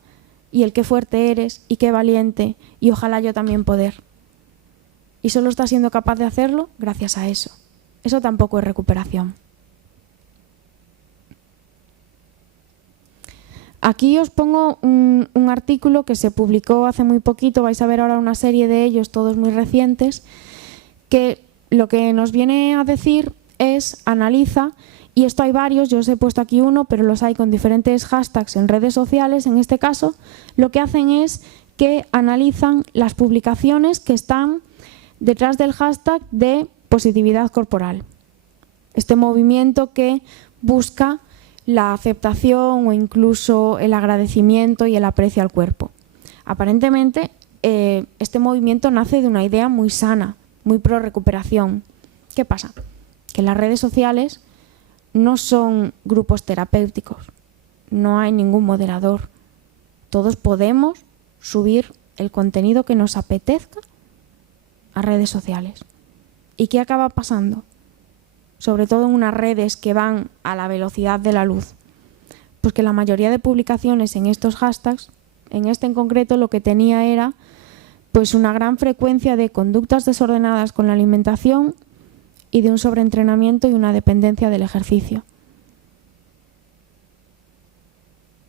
y el qué fuerte eres y qué valiente y ojalá yo también poder. Y solo está siendo capaz de hacerlo gracias a eso. Eso tampoco es recuperación. Aquí os pongo un artículo que se publicó hace muy poquito, vais a ver ahora una serie de ellos, todos muy recientes, que lo que nos viene a decir es, analiza, y esto hay varios, yo os he puesto aquí uno, pero los hay con diferentes hashtags en redes sociales, en este caso, lo que hacen es que analizan las publicaciones que están detrás del hashtag de positividad corporal. Este movimiento que busca la aceptación o incluso el agradecimiento y el aprecio al cuerpo. Aparentemente, este movimiento nace de una idea muy sana, muy pro recuperación. ¿Qué pasa? Que las redes sociales no son grupos terapéuticos, no hay ningún moderador. Todos podemos subir el contenido que nos apetezca a redes sociales. ¿Y qué acaba pasando? Sobre todo en unas redes que van a la velocidad de la luz. Pues que la mayoría de publicaciones en estos hashtags, en este en concreto, lo que tenía era pues una gran frecuencia de conductas desordenadas con la alimentación y de un sobreentrenamiento y una dependencia del ejercicio.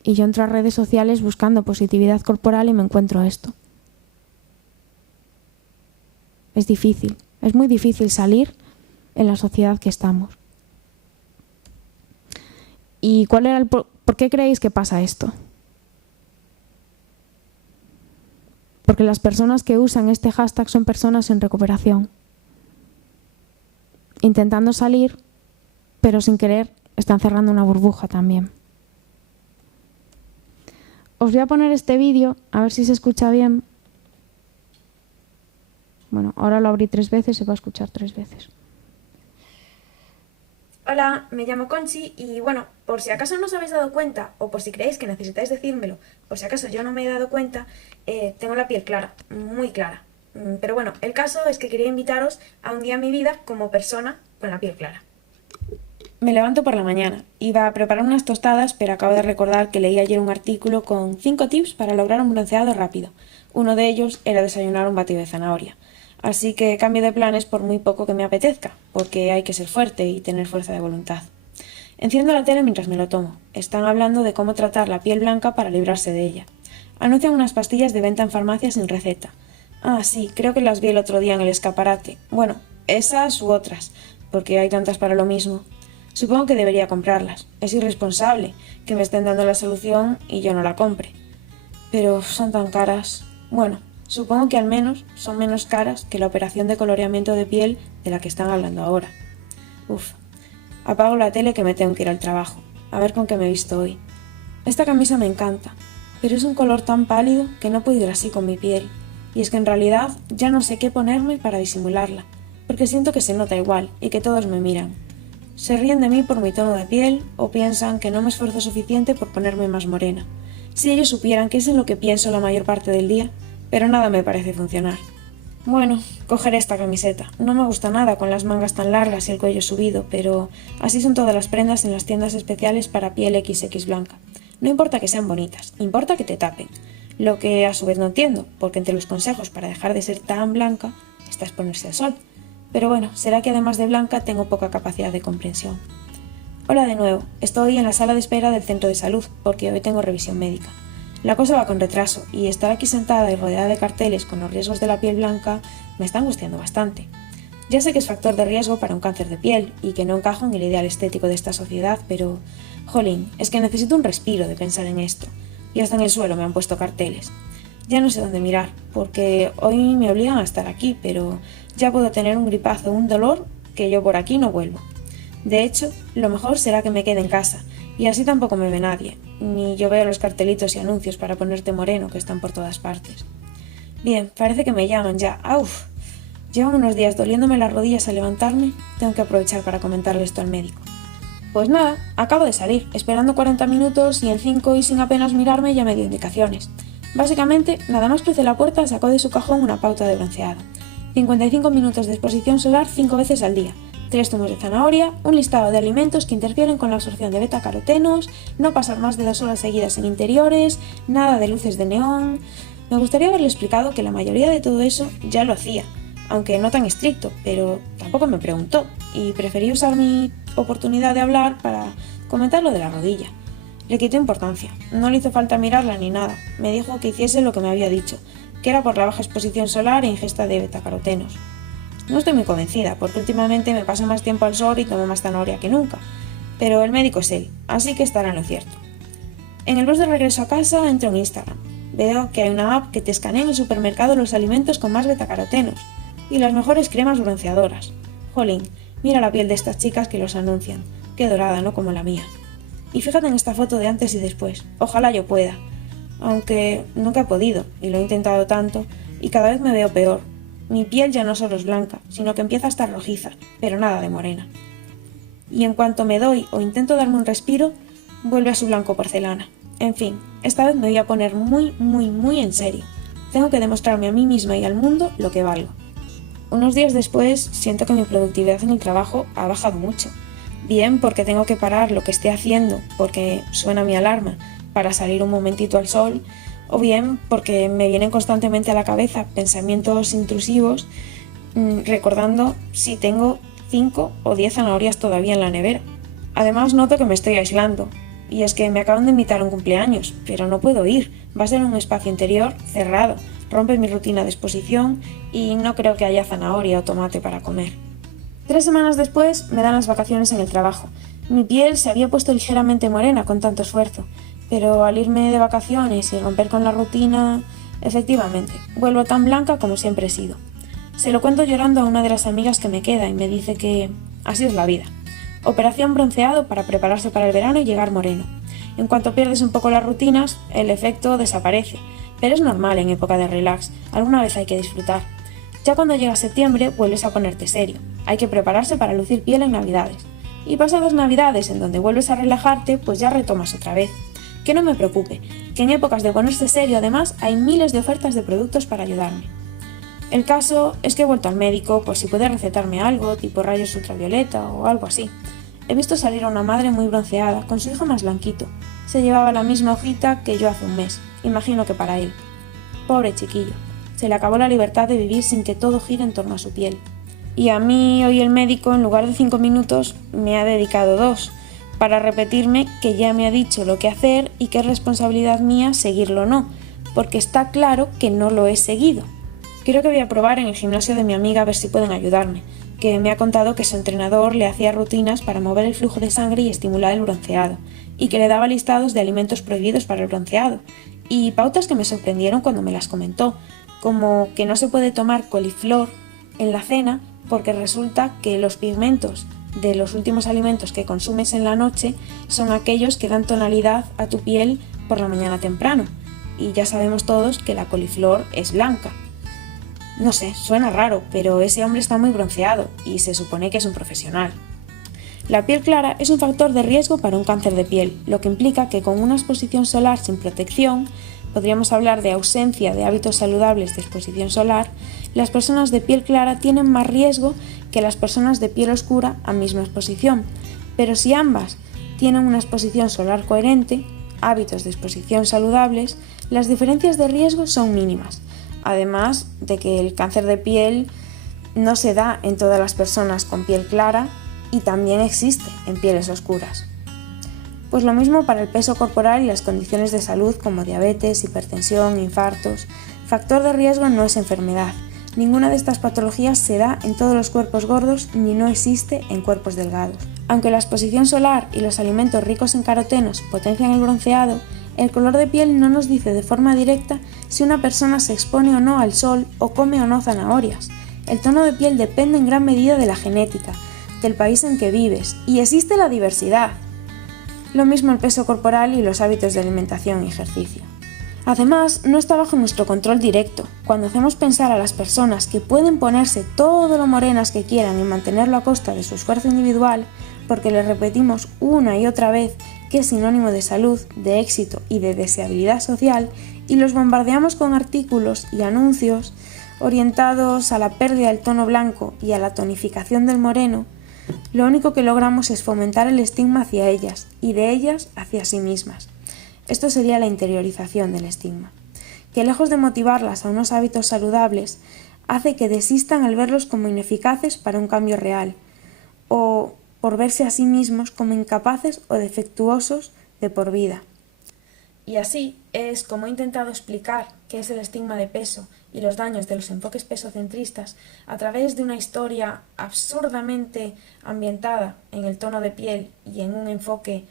Y yo entro a redes sociales buscando positividad corporal y me encuentro esto. Es difícil, es muy difícil salir en la sociedad que estamos. ¿Y cuál era por qué creéis que pasa esto? Porque las personas que usan este hashtag son personas en recuperación, intentando salir, pero sin querer están cerrando una burbuja también. Os voy a poner este vídeo, a ver si se escucha bien. Bueno, ahora lo abrí 3 veces, se va a escuchar 3 veces. Hola, me llamo Conchi y bueno, por si acaso no os habéis dado cuenta o por si creéis que necesitáis decírmelo, por si acaso yo no me he dado cuenta, tengo la piel clara, muy clara. Pero bueno, el caso es que quería invitaros a un día en mi vida como persona con la piel clara. Me levanto por la mañana, iba a preparar unas tostadas, pero acabo de recordar que leí ayer un artículo con 5 tips para lograr un bronceado rápido. Uno de ellos era desayunar un batido de zanahoria. Así que cambio de planes por muy poco que me apetezca, porque hay que ser fuerte y tener fuerza de voluntad. Enciendo la tele mientras me lo tomo. Están hablando de cómo tratar la piel blanca para librarse de ella. Anuncian unas pastillas de venta en farmacias sin receta. Ah, sí, creo que las vi el otro día en el escaparate. Bueno, esas u otras, porque hay tantas para lo mismo. Supongo que debería comprarlas. Es irresponsable que me estén dando la solución y yo no la compre. Pero son tan caras. Bueno, supongo que al menos son menos caras que la operación de coloreamiento de piel de la que están hablando ahora. Apago la tele que me tengo que ir al trabajo. A ver con qué me he visto hoy. Esta camisa me encanta, pero es un color tan pálido que no puedo ir así con mi piel. Y es que en realidad ya no sé qué ponerme para disimularla, porque siento que se nota igual y que todos me miran. Se ríen de mí por mi tono de piel o piensan que no me esfuerzo suficiente por ponerme más morena. Si ellos supieran que es en lo que pienso la mayor parte del día, pero nada me parece funcionar. Bueno, cogeré esta camiseta. No me gusta nada con las mangas tan largas y el cuello subido, pero así son todas las prendas en las tiendas especiales para piel XX blanca. No importa que sean bonitas, importa que te tapen. Lo que a su vez no entiendo, porque entre los consejos para dejar de ser tan blanca está exponerse al sol. Pero bueno, será que además de blanca tengo poca capacidad de comprensión. Hola de nuevo, estoy en la sala de espera del centro de salud, porque hoy tengo revisión médica. La cosa va con retraso, y estar aquí sentada y rodeada de carteles con los riesgos de la piel blanca me está angustiando bastante. Ya sé que es factor de riesgo para un cáncer de piel, y que no encajo en el ideal estético de esta sociedad, pero... jolín, es que necesito un respiro de pensar en esto. Y hasta en el suelo me han puesto carteles. Ya no sé dónde mirar, porque hoy me obligan a estar aquí, pero ya puedo tener un gripazo o un dolor que yo por aquí no vuelvo. De hecho, lo mejor será que me quede en casa, y así tampoco me ve nadie, ni yo veo los cartelitos y anuncios para ponerte moreno que están por todas partes. Bien, parece que me llaman ya. ¡Auf! Llevan unos días doliéndome las rodillas al levantarme, tengo que aprovechar para comentarle esto al médico. Pues nada, acabo de salir, esperando 40 minutos y en 5 y sin apenas mirarme ya me dio indicaciones. Básicamente, nada más crucé la puerta, sacó de su cajón una pauta de bronceado. 55 minutos de exposición solar 5 veces al día, 3 zumos de zanahoria, un listado de alimentos que interfieren con la absorción de betacarotenos, no pasar más de 2 horas seguidas en interiores, nada de luces de neón... Me gustaría haberle explicado que la mayoría de todo eso ya lo hacía, aunque no tan estricto, pero tampoco me preguntó, y preferí usar mi oportunidad de hablar para comentar lo de la rodilla. Le quité importancia, no le hizo falta mirarla ni nada, me dijo que hiciese lo que me había dicho, que era por la baja exposición solar e ingesta de betacarotenos. No estoy muy convencida, porque últimamente me paso más tiempo al sol y tomo más zanahoria que nunca, pero el médico es él, así que estará en lo cierto. En el bus de regreso a casa entro en Instagram. Veo que hay una app que te escanea en el supermercado los alimentos con más betacarotenos y las mejores cremas bronceadoras. Jolín, mira la piel de estas chicas que los anuncian, qué dorada, no como la mía. Y fíjate en esta foto de antes y después, ojalá yo pueda. Aunque nunca he podido, y lo he intentado tanto, y cada vez me veo peor. Mi piel ya no solo es blanca, sino que empieza a estar rojiza, pero nada de morena. Y en cuanto me doy o intento darme un respiro, vuelve a su blanco porcelana. En fin, esta vez me voy a poner muy en serio. Tengo que demostrarme a mí misma y al mundo lo que valgo. Unos días después siento que mi productividad en el trabajo ha bajado mucho. Bien porque tengo que parar lo que esté haciendo porque suena mi alarma para salir un momentito al sol, o bien porque me vienen constantemente a la cabeza pensamientos intrusivos recordando si tengo 5 o 10 zanahorias todavía en la nevera. Además noto que me estoy aislando, y es que me acaban de invitar a un cumpleaños, pero no puedo ir, va a ser un espacio interior cerrado, rompe mi rutina de exposición y no creo que haya zanahoria o tomate para comer. 3 semanas después me dan las vacaciones en el trabajo. Mi piel se había puesto ligeramente morena con tanto esfuerzo, pero al irme de vacaciones y romper con la rutina, efectivamente, vuelvo tan blanca como siempre he sido. Se lo cuento llorando a una de las amigas que me queda y me dice que así es la vida. Operación bronceado para prepararse para el verano y llegar moreno. En cuanto pierdes un poco las rutinas, el efecto desaparece, pero es normal en época de relax, alguna vez hay que disfrutar. Ya cuando llega septiembre vuelves a ponerte serio, hay que prepararse para lucir piel en Navidades. Y pasadas Navidades, en donde vuelves a relajarte, pues ya retomas otra vez. Que no me preocupe, que en épocas de ponerse serio además hay miles de ofertas de productos para ayudarme. El caso es que he vuelto al médico por si puede recetarme algo, tipo rayos ultravioleta o algo así. He visto salir a una madre muy bronceada, con su hijo más blanquito. Se llevaba la misma hojita que yo hace un mes, imagino que para él. Pobre chiquillo, se le acabó la libertad de vivir sin que todo gire en torno a su piel. Y a mí hoy el médico, en lugar de 5 minutos, me ha dedicado 2, para repetirme que ya me ha dicho lo que hacer y que es responsabilidad mía seguirlo o no, porque está claro que no lo he seguido. Creo que voy a probar en el gimnasio de mi amiga a ver si pueden ayudarme, que me ha contado que su entrenador le hacía rutinas para mover el flujo de sangre y estimular el bronceado, y que le daba listados de alimentos prohibidos para el bronceado, y pautas que me sorprendieron cuando me las comentó, como que no se puede tomar coliflor en la cena porque resulta que los pigmentos de los últimos alimentos que consumes en la noche son aquellos que dan tonalidad a tu piel por la mañana temprano, y ya sabemos todos que la coliflor es blanca. No sé, suena raro, pero ese hombre está muy bronceado y se supone que es un profesional. La piel clara es un factor de riesgo para un cáncer de piel, lo que implica que con una exposición solar sin protección, podríamos hablar de ausencia de hábitos saludables de exposición solar, las personas de piel clara tienen más riesgo que las personas de piel oscura a misma exposición, pero si ambas tienen una exposición solar coherente, hábitos de exposición saludables, las diferencias de riesgo son mínimas. Además de que el cáncer de piel no se da en todas las personas con piel clara y también existe en pieles oscuras. Pues lo mismo para el peso corporal y las condiciones de salud como diabetes, hipertensión, infartos. Factor de riesgo no es enfermedad. Ninguna de estas patologías se da en todos los cuerpos gordos ni no existe en cuerpos delgados. Aunque la exposición solar y los alimentos ricos en carotenos potencian el bronceado, el color de piel no nos dice de forma directa si una persona se expone o no al sol o come o no zanahorias. El tono de piel depende en gran medida de la genética, del país en que vives, y existe la diversidad. Lo mismo el peso corporal y los hábitos de alimentación y ejercicio. Además, no está bajo nuestro control directo. Cuando hacemos pensar a las personas que pueden ponerse todo lo morenas que quieran y mantenerlo a costa de su esfuerzo individual, porque les repetimos una y otra vez que es sinónimo de salud, de éxito y de deseabilidad social, y los bombardeamos con artículos y anuncios orientados a la pérdida del tono blanco y a la tonificación del moreno, lo único que logramos es fomentar el estigma hacia ellas y de ellas hacia sí mismas. Esto sería la interiorización del estigma, que lejos de motivarlas a unos hábitos saludables, hace que desistan al verlos como ineficaces para un cambio real, o por verse a sí mismos como incapaces o defectuosos de por vida. Y así es como he intentado explicar qué es el estigma de peso y los daños de los enfoques pesocentristas a través de una historia absurdamente ambientada en el tono de piel y en un enfoque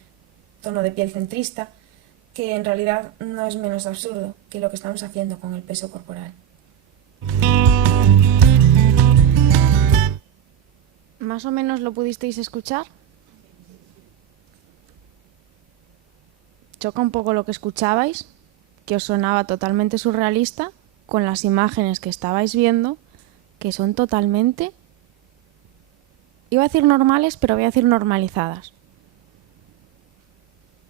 tono de piel centrista, que en realidad no es menos absurdo que lo que estamos haciendo con el peso corporal. ¿Más o menos lo pudisteis escuchar? ¿Choca un poco lo que escuchabais? ¿Que os sonaba totalmente surrealista con las imágenes que estabais viendo, que son totalmente, iba a decir normales, pero voy a decir normalizadas?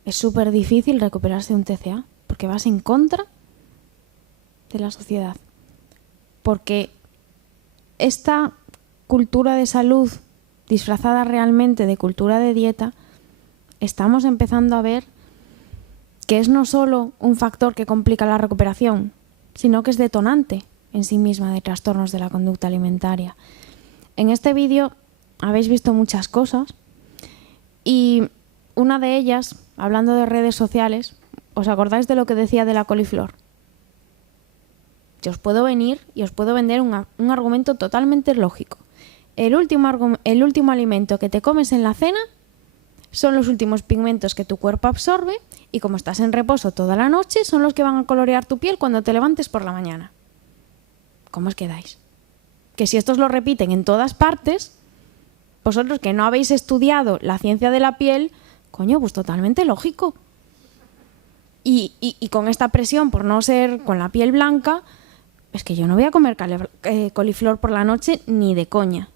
Es súper difícil recuperarse de un TCA porque vas en contra de la sociedad. Porque esta cultura de salud disfrazada realmente de cultura de dieta, estamos empezando a ver que es no solo un factor que complica la recuperación, sino que es detonante en sí misma de trastornos de la conducta alimentaria. En este vídeo habéis visto muchas cosas y una de ellas, hablando de redes sociales, ¿os acordáis de lo que decía de la coliflor? Yo os puedo venir y os puedo vender un argumento totalmente lógico. El último alimento que te comes en la cena son los últimos pigmentos que tu cuerpo absorbe y como estás en reposo toda la noche son los que van a colorear tu piel cuando te levantes por la mañana. ¿Cómo os quedáis? Que si estos lo repiten en todas partes, vosotros que no habéis estudiado la ciencia de la piel, coño, pues totalmente lógico. Y con esta presión por no ser con la piel blanca, es que yo no voy a comer coliflor por la noche ni de coña.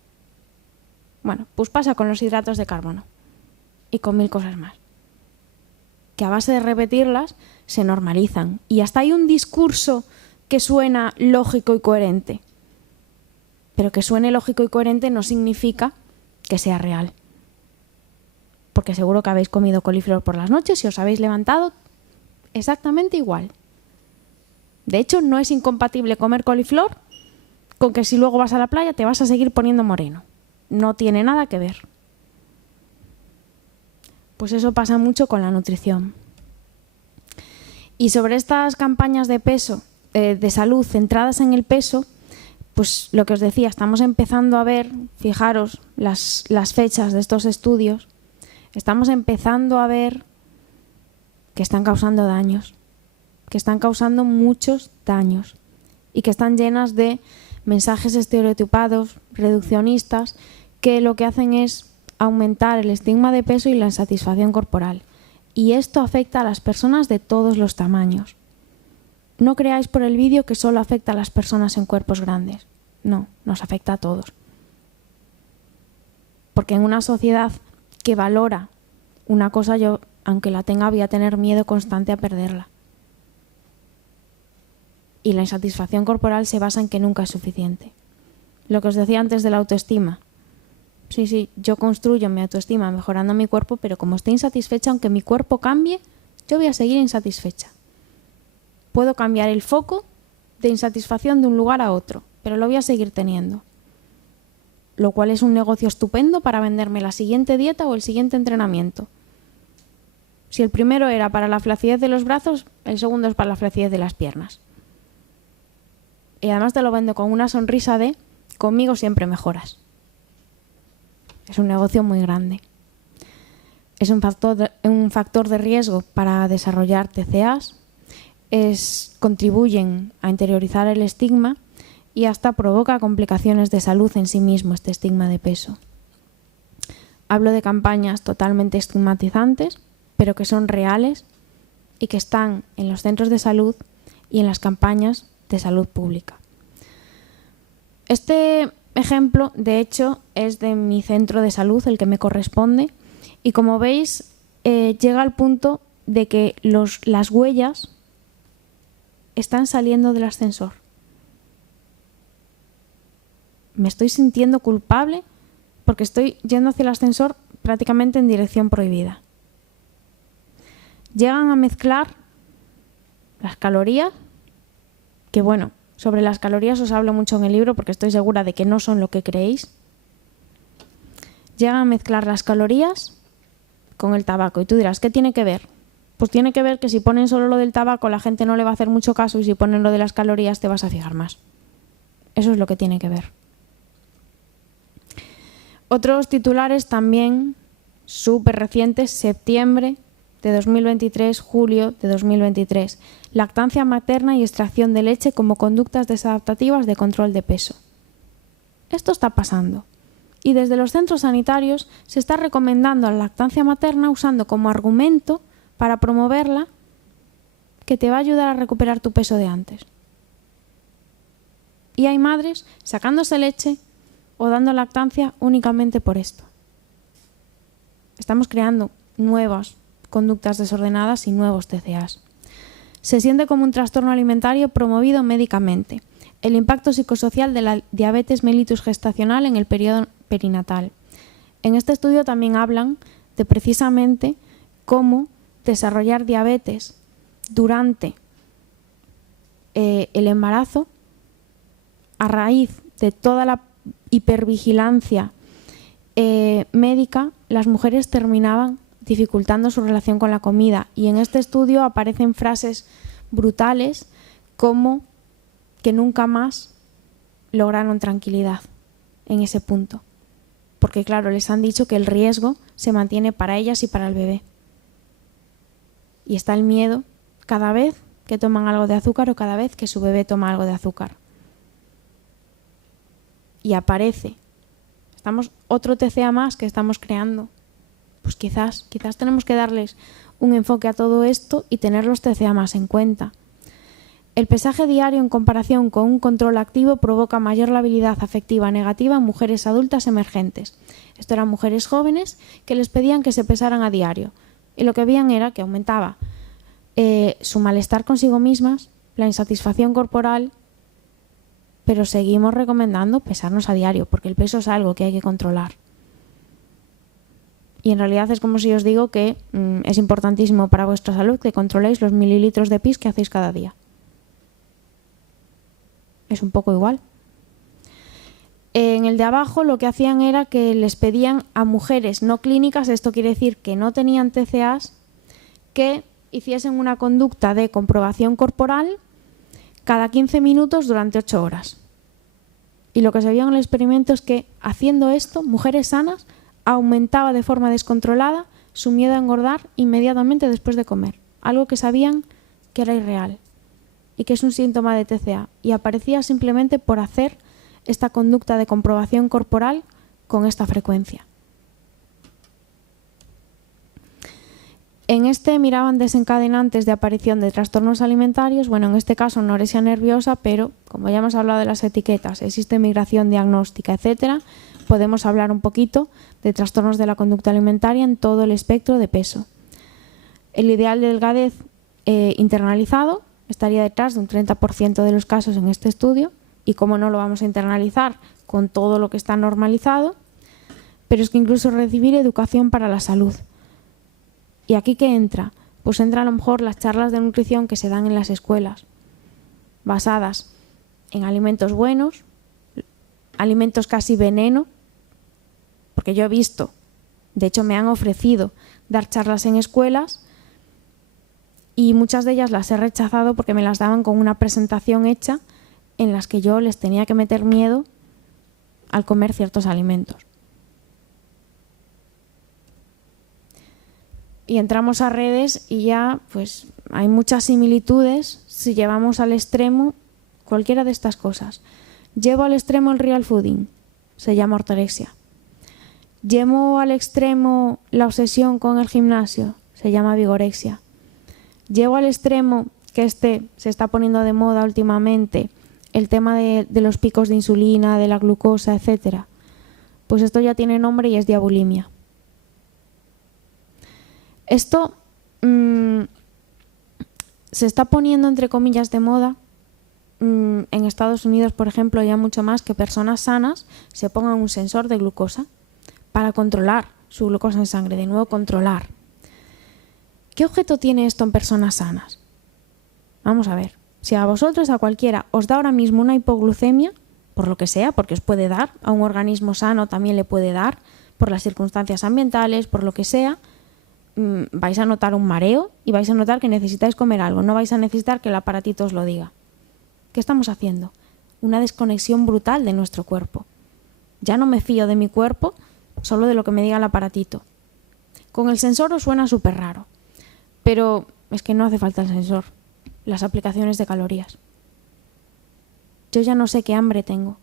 Bueno, pues pasa con los hidratos de carbono y con 1000 cosas más, que a base de repetirlas se normalizan y hasta hay un discurso que suena lógico y coherente, pero que suene lógico y coherente no significa que sea real, porque seguro que habéis comido coliflor por las noches y os habéis levantado exactamente igual. De hecho, no es incompatible comer coliflor con que si luego vas a la playa te vas a seguir poniendo moreno. No tiene nada que ver. Pues eso pasa mucho con la nutrición. Y sobre estas campañas de peso, de salud centradas en el peso, pues lo que os decía, estamos empezando a ver, fijaros las fechas de estos estudios, estamos empezando a ver que están causando daños, que están causando muchos daños y que están llenas de mensajes estereotipados, reduccionistas, que lo que hacen es aumentar el estigma de peso y la insatisfacción corporal. Y esto afecta a las personas de todos los tamaños. No creáis por el vídeo que solo afecta a las personas en cuerpos grandes. No, nos afecta a todos. Porque en una sociedad que valora una cosa, yo, aunque la tenga, voy a tener miedo constante a perderla. Y la insatisfacción corporal se basa en que nunca es suficiente. Lo que os decía antes de la autoestima. Sí, yo construyo mi autoestima mejorando mi cuerpo, pero como estoy insatisfecha, aunque mi cuerpo cambie, yo voy a seguir insatisfecha. Puedo cambiar el foco de insatisfacción de un lugar a otro, pero lo voy a seguir teniendo. Lo cual es un negocio estupendo para venderme la siguiente dieta o el siguiente entrenamiento. Si el primero era para la flacidez de los brazos, el segundo es para la flacidez de las piernas. Y además te lo vendo con una sonrisa de conmigo siempre mejoras. Es un negocio muy grande. Es un factor de riesgo para desarrollar TCAs, contribuyen a interiorizar el estigma y hasta provoca complicaciones de salud en sí mismo este estigma de peso. Hablo de campañas totalmente estigmatizantes, pero que son reales y que están en los centros de salud y en las campañas de salud pública. Este ejemplo, de hecho, es de mi centro de salud, el que me corresponde, y como veis, llega al punto de que las huellas están saliendo del ascensor. Me estoy sintiendo culpable porque estoy yendo hacia el ascensor prácticamente en dirección prohibida. Llegan a mezclar las calorías, que bueno, sobre las calorías os hablo mucho en el libro porque estoy segura de que no son lo que creéis. Llegan a mezclar las calorías con el tabaco. Y tú dirás, ¿qué tiene que ver? Pues tiene que ver que si ponen solo lo del tabaco la gente no le va a hacer mucho caso y si ponen lo de las calorías te vas a fijar más. Eso es lo que tiene que ver. Otros titulares también súper recientes, septiembre de 2023, julio de 2023. Lactancia materna y extracción de leche como conductas desadaptativas de control de peso. Esto está pasando. Y desde los centros sanitarios se está recomendando la lactancia materna usando como argumento para promoverla que te va a ayudar a recuperar tu peso de antes. Y hay madres sacándose leche o dando lactancia únicamente por esto. Estamos creando nuevas conductas desordenadas y nuevos TCAs. Se siente como un trastorno alimentario promovido médicamente. El impacto psicosocial de la diabetes mellitus gestacional en el periodo perinatal. En este estudio también hablan de precisamente cómo desarrollar diabetes durante el embarazo, a raíz de toda la hipervigilancia médica, las mujeres terminaban dificultando su relación con la comida. Y en este estudio aparecen frases brutales como que nunca más lograron tranquilidad en ese punto. Porque claro, les han dicho que el riesgo se mantiene para ellas y para el bebé. Y está el miedo cada vez que toman algo de azúcar o cada vez que su bebé toma algo de azúcar. Y aparece. Estamos otro TCA más que estamos creando. Pues quizás tenemos que darles un enfoque a todo esto y tener los TCA más en cuenta. El pesaje diario en comparación con un control activo provoca mayor labilidad afectiva negativa en mujeres adultas emergentes. Esto eran mujeres jóvenes que les pedían que se pesaran a diario. Y lo que veían era que aumentaba su malestar consigo mismas, la insatisfacción corporal, pero seguimos recomendando pesarnos a diario, porque el peso es algo que hay que controlar. Y en realidad es como si os digo que es importantísimo para vuestra salud que controléis los mililitros de pis que hacéis cada día. Es un poco igual. En el de abajo lo que hacían era que les pedían a mujeres no clínicas, esto quiere decir que no tenían TCAs, que hiciesen una conducta de comprobación corporal cada 15 minutos durante 8 horas. Y lo que se vio en el experimento es que haciendo esto, mujeres sanas, aumentaba de forma descontrolada su miedo a engordar inmediatamente después de comer. Algo que sabían que era irreal y que es un síntoma de TCA. Y aparecía simplemente por hacer esta conducta de comprobación corporal con esta frecuencia. En este miraban desencadenantes de aparición de trastornos alimentarios, bueno, en este caso anorexia nerviosa, pero como ya hemos hablado de las etiquetas, existe migración diagnóstica, etcétera, podemos hablar un poquito de trastornos de la conducta alimentaria en todo el espectro de peso. El ideal de delgadez internalizado estaría detrás de un 30% de los casos en este estudio, y cómo no lo vamos a internalizar con todo lo que está normalizado, pero es que incluso recibir educación para la salud. ¿Y aquí qué entra? Pues entra a lo mejor las charlas de nutrición que se dan en las escuelas, basadas en alimentos buenos, alimentos casi veneno, porque yo he visto, de hecho me han ofrecido dar charlas en escuelas y muchas de ellas las he rechazado porque me las daban con una presentación hecha en las que yo les tenía que meter miedo al comer ciertos alimentos. Y entramos a redes y ya pues hay muchas similitudes si llevamos al extremo cualquiera de estas cosas. Llevo al extremo el real fooding, se llama ortorexia. Llevo al extremo la obsesión con el gimnasio, se llama vigorexia. Llevo al extremo, que se está poniendo de moda últimamente, el tema de los picos de insulina, de la glucosa, etcétera. Pues esto ya tiene nombre y es diabulimia. Esto se está poniendo entre comillas de moda. En Estados Unidos, por ejemplo, ya mucho más que personas sanas se pongan un sensor de glucosa para controlar su glucosa en sangre, de nuevo controlar. ¿Qué objeto tiene esto en personas sanas? Vamos a ver, si a vosotros, a cualquiera, os da ahora mismo una hipoglucemia, por lo que sea, porque os puede dar, a un organismo sano también le puede dar, por las circunstancias ambientales, por lo que sea, vais a notar un mareo y vais a notar que necesitáis comer algo, no vais a necesitar que el aparatito os lo diga. ¿Qué estamos haciendo? Una desconexión brutal de nuestro cuerpo. Ya no me fío de mi cuerpo, solo de lo que me diga el aparatito. Con el sensor os suena súper raro, pero es que no hace falta el sensor, las aplicaciones de calorías. Yo ya no sé qué hambre tengo,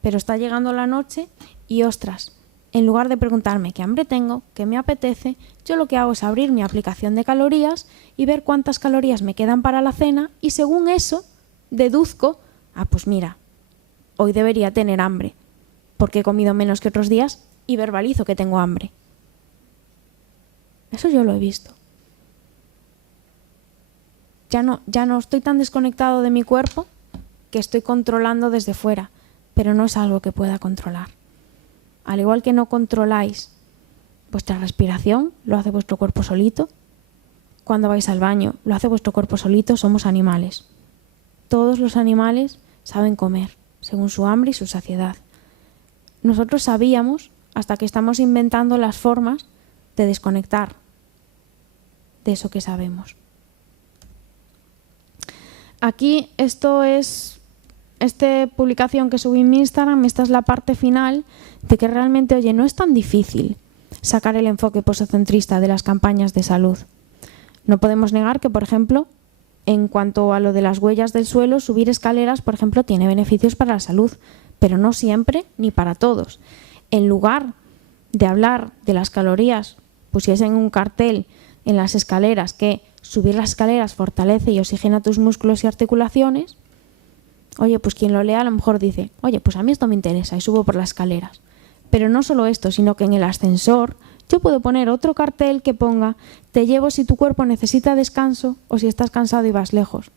pero está llegando la noche y ostras, en lugar de preguntarme qué hambre tengo, qué me apetece, yo lo que hago es abrir mi aplicación de calorías y ver cuántas calorías me quedan para la cena y según eso deduzco, pues mira, hoy debería tener hambre porque he comido menos que otros días y verbalizo que tengo hambre. Eso yo lo he visto. Ya no estoy tan desconectado de mi cuerpo que estoy controlando desde fuera, pero no es algo que pueda controlar. Al igual que no controláis vuestra respiración, lo hace vuestro cuerpo solito, cuando vais al baño, lo hace vuestro cuerpo solito, somos animales. Todos los animales saben comer, según su hambre y su saciedad. Nosotros sabíamos hasta que estamos inventando las formas de desconectar de eso que sabemos. Aquí esta publicación que subí en mi Instagram, esta es la parte final de que realmente, oye, no es tan difícil sacar el enfoque posocentrista de las campañas de salud. No podemos negar que, por ejemplo, en cuanto a lo de las huellas del suelo, subir escaleras, por ejemplo, tiene beneficios para la salud, pero no siempre ni para todos. En lugar de hablar de las calorías, pusiesen un cartel en las escaleras que subir las escaleras fortalece y oxigena tus músculos y articulaciones, oye, pues quien lo lea a lo mejor dice, oye, pues a mí esto me interesa y subo por las escaleras. Pero no solo esto, sino que en el ascensor yo puedo poner otro cartel que ponga te llevo si tu cuerpo necesita descanso o si estás cansado y vas lejos.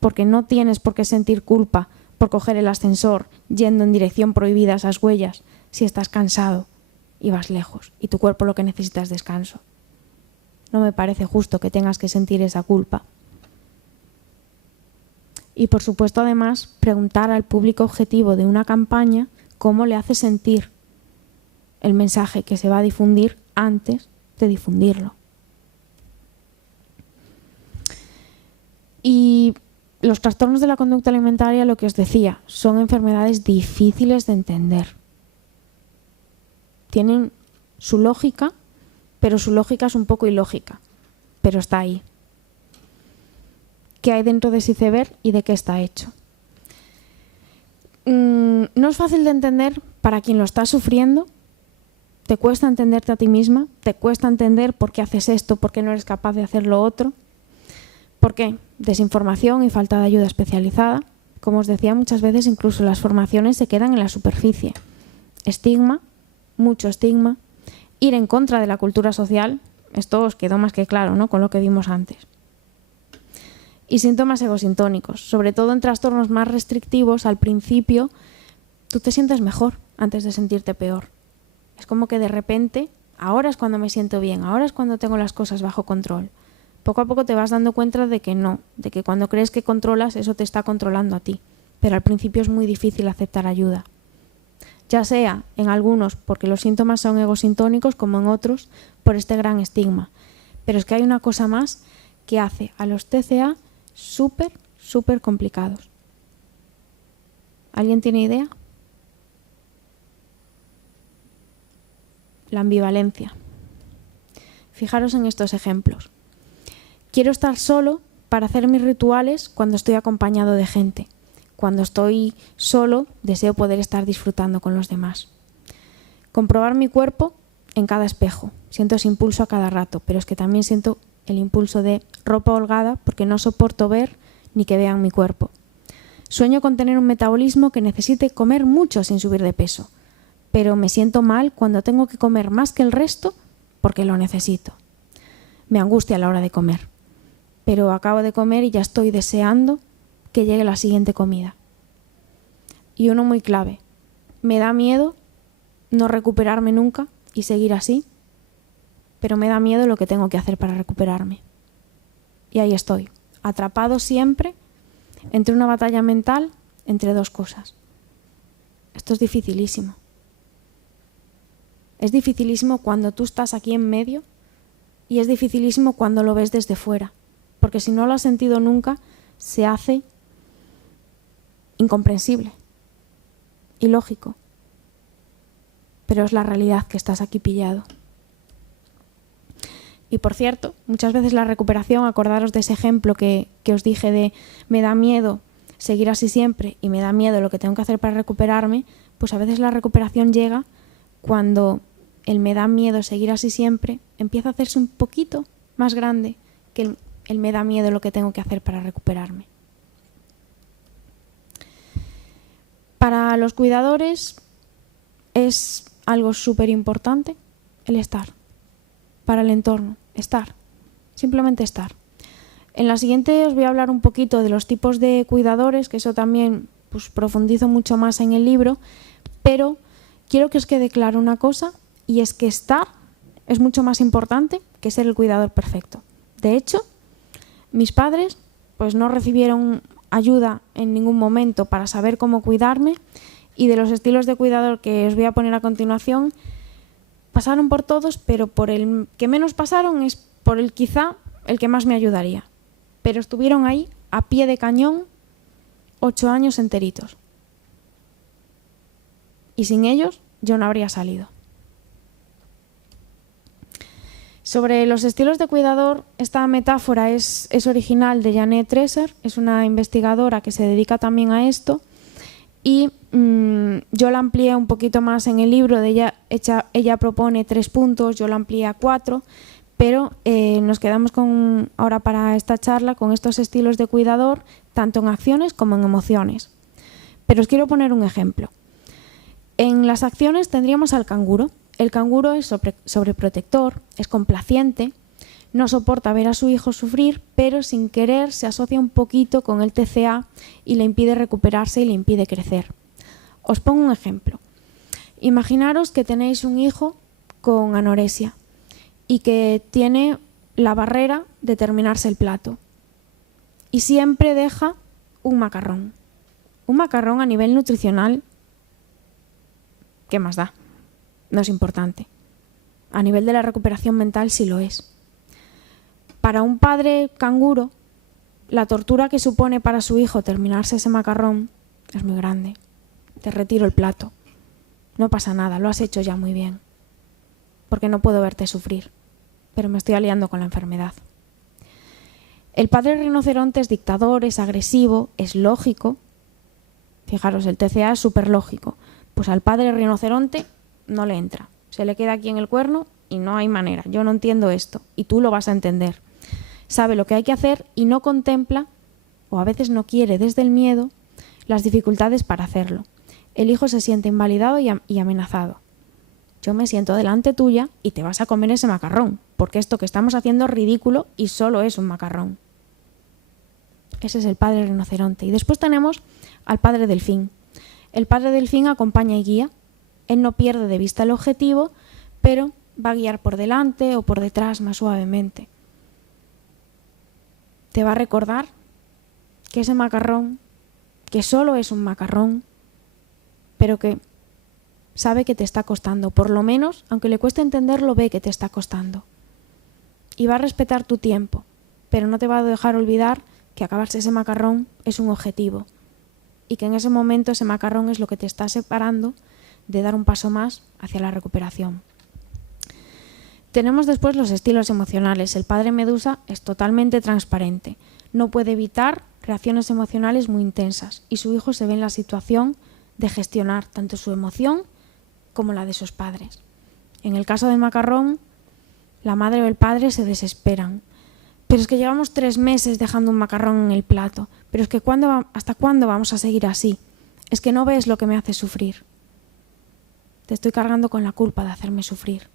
Porque no tienes por qué sentir culpa por coger el ascensor yendo en dirección prohibida a esas huellas si estás cansado y vas lejos y tu cuerpo lo que necesita es descanso. No me parece justo que tengas que sentir esa culpa. Y por supuesto, además, preguntar al público objetivo de una campaña cómo le hace sentir el mensaje que se va a difundir antes de difundirlo. Y los trastornos de la conducta alimentaria, lo que os decía, son enfermedades difíciles de entender. Tienen su lógica, pero su lógica es un poco ilógica, pero está ahí. ¿Qué hay dentro de ese iceberg y de qué está hecho? No es fácil de entender para quien lo está sufriendo. Te cuesta entenderte a ti misma, te cuesta entender por qué haces esto, por qué no eres capaz de hacer lo otro. ¿Por qué? Desinformación y falta de ayuda especializada. Como os decía, muchas veces incluso las formaciones se quedan en la superficie. Estigma, mucho estigma. Ir en contra de la cultura social, esto os quedó más que claro, ¿no?, con lo que vimos antes. Y síntomas egosintónicos, sobre todo en trastornos más restrictivos, al principio tú te sientes mejor antes de sentirte peor. Es como que de repente, ahora es cuando me siento bien, ahora es cuando tengo las cosas bajo control. Poco a poco te vas dando cuenta de que no, de que cuando crees que controlas, eso te está controlando a ti. Pero al principio es muy difícil aceptar ayuda. Ya sea en algunos porque los síntomas son egosintónicos, como en otros por este gran estigma. Pero es que hay una cosa más que hace a los TCA súper complicados. ¿Alguien tiene idea? La ambivalencia. Fijaros en estos ejemplos. Quiero estar solo para hacer mis rituales cuando estoy acompañado de gente. Cuando estoy solo, deseo poder estar disfrutando con los demás. Comprobar mi cuerpo en cada espejo. Siento ese impulso a cada rato, pero es que también siento el impulso de ropa holgada porque no soporto ver ni que vean mi cuerpo. Sueño con tener un metabolismo que necesite comer mucho sin subir de peso, pero me siento mal cuando tengo que comer más que el resto porque lo necesito. Me angustia a la hora de comer, pero acabo de comer y ya estoy deseando que llegue la siguiente comida. Y uno muy clave, me da miedo no recuperarme nunca y seguir así, pero me da miedo lo que tengo que hacer para recuperarme. Y ahí estoy, atrapado siempre entre una batalla mental, entre dos cosas. Esto es dificilísimo. Es dificilísimo cuando tú estás aquí en medio y es dificilísimo cuando lo ves desde fuera, porque si no lo has sentido nunca, se hace incomprensible, ilógico, pero es la realidad que estás aquí pillado. Y por cierto, muchas veces la recuperación, acordaros de ese ejemplo que os dije de me da miedo seguir así siempre y me da miedo lo que tengo que hacer para recuperarme, pues a veces la recuperación llega cuando el me da miedo seguir así siempre empieza a hacerse un poquito más grande que el me da miedo lo que tengo que hacer para recuperarme. Para los cuidadores es algo súper importante el estar. Para el entorno, estar. Simplemente estar. En la siguiente os voy a hablar un poquito de los tipos de cuidadores, que eso también pues, profundizo mucho más en el libro, pero quiero que os quede claro una cosa, y es que estar es mucho más importante que ser el cuidador perfecto. De hecho, mis padres pues no recibieron ayuda en ningún momento para saber cómo cuidarme, y de los estilos de cuidador que os voy a poner a continuación, pasaron por todos, pero por el que menos pasaron es por el quizá el que más me ayudaría. Pero estuvieron ahí, a pie de cañón, 8 años enteritos. Y sin ellos yo no habría salido. Sobre los estilos de cuidador, esta metáfora es original de Janet Dresser, es una investigadora que se dedica también a esto, y yo la amplié un poquito más en el libro. Ella propone 3 puntos, yo la amplié a 4, pero nos quedamos ahora para esta charla con estos estilos de cuidador, tanto en acciones como en emociones. Pero os quiero poner un ejemplo. En las acciones tendríamos al canguro. El canguro es sobreprotector, es complaciente, no soporta ver a su hijo sufrir, pero sin querer se asocia un poquito con el TCA y le impide recuperarse y le impide crecer. Os pongo un ejemplo. Imaginaros que tenéis un hijo con anorexia y que tiene la barrera de terminarse el plato y siempre deja un macarrón. Un macarrón a nivel nutricional, ¿qué más da? No es importante. A nivel de la recuperación mental sí lo es. Para un padre canguro, la tortura que supone para su hijo terminarse ese macarrón es muy grande. Te retiro el plato. No pasa nada, lo has hecho ya muy bien. Porque no puedo verte sufrir, pero me estoy aliando con la enfermedad. El padre rinoceronte es dictador, es agresivo, es lógico. Fijaros, el TCA es súper lógico. Pues al padre rinoceronte no le entra. Se le queda aquí en el cuerno y no hay manera. Yo no entiendo esto y tú lo vas a entender. Sabe lo que hay que hacer y no contempla, o a veces no quiere desde el miedo, las dificultades para hacerlo. El hijo se siente invalidado y amenazado. Yo me siento delante tuya y te vas a comer ese macarrón, porque esto que estamos haciendo es ridículo y solo es un macarrón. Ese es el padre rinoceronte. Y después tenemos al padre delfín. El padre delfín acompaña y guía. Él no pierde de vista el objetivo, pero va a guiar por delante o por detrás más suavemente. Te va a recordar que ese macarrón, que solo es un macarrón, pero que sabe que te está costando. Por lo menos, aunque le cueste entenderlo, ve que te está costando. Y va a respetar tu tiempo, pero no te va a dejar olvidar que acabarse ese macarrón es un objetivo y que en ese momento ese macarrón es lo que te está separando de dar un paso más hacia la recuperación. Tenemos después los estilos emocionales. El padre medusa es totalmente transparente. No puede evitar reacciones emocionales muy intensas y su hijo se ve en la situación de gestionar tanto su emoción como la de sus padres. En el caso del macarrón, la madre o el padre se desesperan. Pero es que llevamos 3 meses dejando un macarrón en el plato. Pero es que ¿hasta cuándo vamos a seguir así? Es que no ves lo que me hace sufrir. Te estoy cargando con la culpa de hacerme sufrir.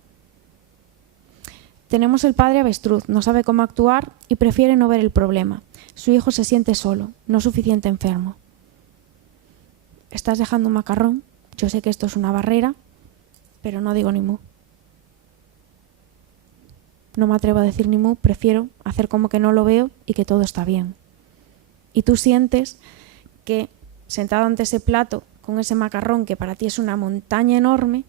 Tenemos el padre avestruz, no sabe cómo actuar y prefiere no ver el problema. Su hijo se siente solo, no suficiente enfermo. Estás dejando un macarrón, yo sé que esto es una barrera, pero no digo ni mu. No me atrevo a decir ni mu, prefiero hacer como que no lo veo y que todo está bien. Y tú sientes que sentado ante ese plato con ese macarrón que para ti es una montaña enorme,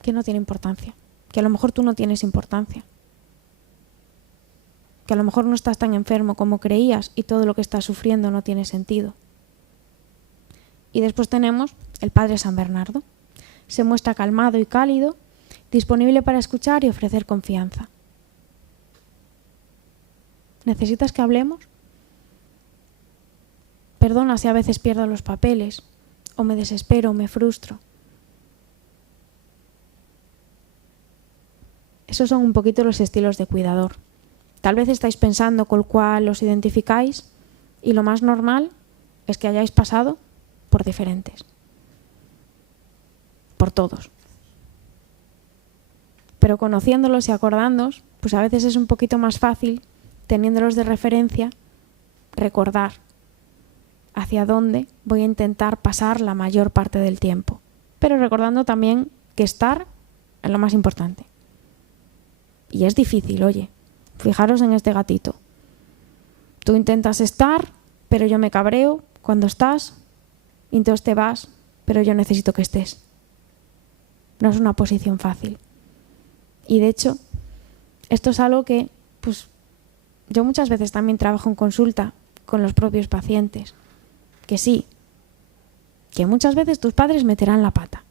que no tiene importancia, que a lo mejor tú no tienes importancia, que a lo mejor no estás tan enfermo como creías y todo lo que estás sufriendo no tiene sentido. Y después tenemos el padre San Bernardo. Se muestra calmado y cálido, disponible para escuchar y ofrecer confianza. ¿Necesitas que hablemos? Perdona si a veces pierdo los papeles, o me desespero, o me frustro. Esos son un poquito los estilos de cuidador. Tal vez estáis pensando con cuál los identificáis y lo más normal es que hayáis pasado por diferentes. Por todos. Pero conociéndolos y acordándoos, pues a veces es un poquito más fácil, teniéndolos de referencia, recordar hacia dónde voy a intentar pasar la mayor parte del tiempo. Pero recordando también que estar es lo más importante. Y es difícil, oye. Fijaros en este gatito. Tú intentas estar, pero yo me cabreo cuando estás, y entonces te vas, pero yo necesito que estés. No es una posición fácil. Y de hecho, esto es algo que pues, yo muchas veces también trabajo en consulta con los propios pacientes. Que sí, que muchas veces tus padres meterán la pata,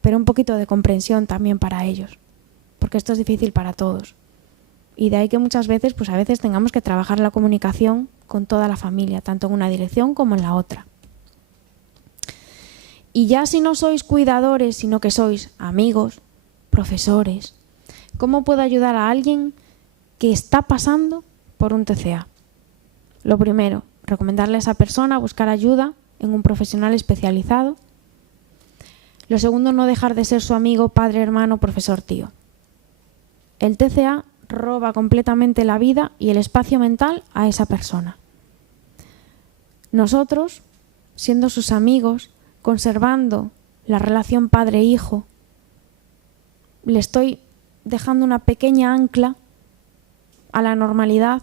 pero un poquito de comprensión también para ellos, porque esto es difícil para todos. Y de ahí que muchas veces, pues a veces tengamos que trabajar la comunicación con toda la familia, tanto en una dirección como en la otra. Y ya si no sois cuidadores, sino que sois amigos, profesores, ¿cómo puedo ayudar a alguien que está pasando por un TCA? Lo primero, recomendarle a esa persona buscar ayuda en un profesional especializado. Lo segundo, no dejar de ser su amigo, padre, hermano, profesor, tío. El TCA roba completamente la vida y el espacio mental a esa persona. Nosotros, siendo sus amigos, conservando la relación padre-hijo, le estoy dejando una pequeña ancla a la normalidad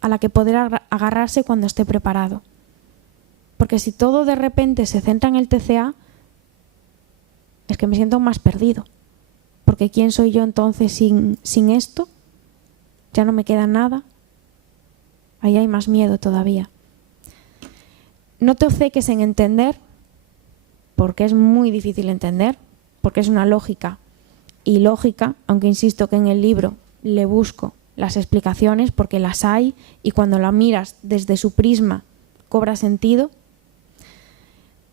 a la que poder agarrarse cuando esté preparado. Porque si todo de repente se centra en el TCA, es que me siento más perdido. Porque ¿quién soy yo entonces sin esto? Ya no me queda nada. Ahí hay más miedo todavía. No te obceques en entender, porque es muy difícil entender, porque es una lógica ilógica, aunque insisto que en el libro le busco las explicaciones porque las hay y cuando la miras desde su prisma cobra sentido.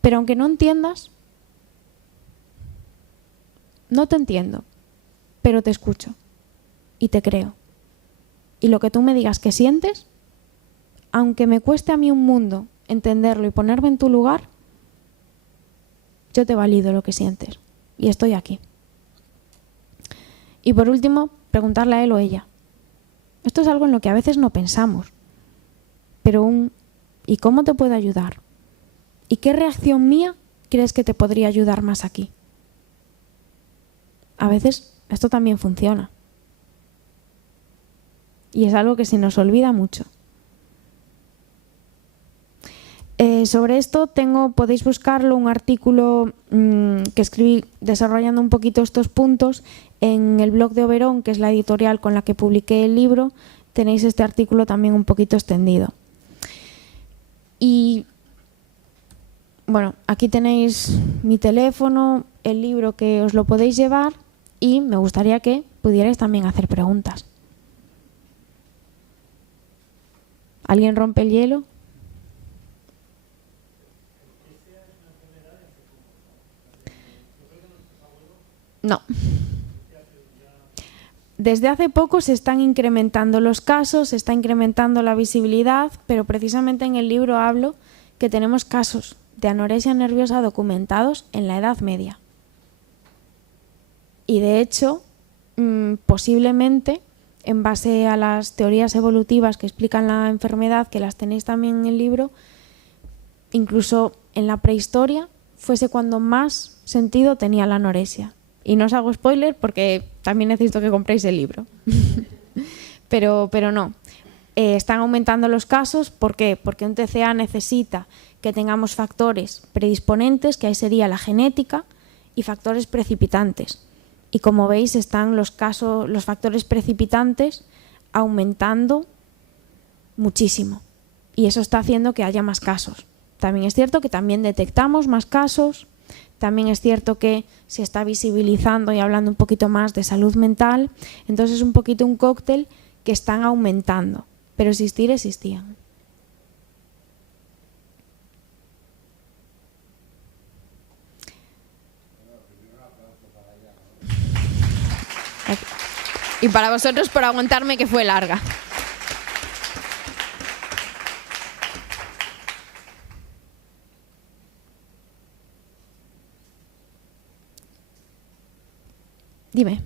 Pero aunque no entiendas, no te entiendo, pero te escucho y te creo. Y lo que tú me digas que sientes, aunque me cueste a mí un mundo entenderlo y ponerme en tu lugar, yo te valido lo que sientes y estoy aquí. Y por último, preguntarle a él o ella. Esto es algo en lo que a veces no pensamos, pero ¿y cómo te puedo ayudar? ¿Y qué reacción mía crees que te podría ayudar más aquí? A veces esto también funciona. Y es algo que se nos olvida mucho. Sobre esto podéis buscarlo, un artículo que escribí desarrollando un poquito estos puntos en el blog de Oberón, que es la editorial con la que publiqué el libro. Tenéis este artículo también un poquito extendido. Y bueno, aquí tenéis mi teléfono, el libro que os lo podéis llevar y me gustaría que pudierais también hacer preguntas. ¿Alguien rompe el hielo? No. Desde hace poco se están incrementando los casos, se está incrementando la visibilidad, pero precisamente en el libro hablo que tenemos casos de anorexia nerviosa documentados en la Edad Media. Y de hecho, posiblemente, en base a las teorías evolutivas que explican la enfermedad, que las tenéis también en el libro, incluso en la prehistoria fuese cuando más sentido tenía la anorexia. Y no os hago spoiler porque también necesito que compréis el libro. pero no. Están aumentando los casos. ¿Por qué? Porque un TCA necesita que tengamos factores predisponentes, que ahí sería la genética, y factores precipitantes. Y como veis, están los factores precipitantes aumentando muchísimo. Y eso está haciendo que haya más casos. También es cierto que también detectamos más casos. También es cierto que se está visibilizando y hablando un poquito más de salud mental. Entonces es un poquito un cóctel que están aumentando. Pero existían. Y para vosotros por aguantarme que fue larga. Dime.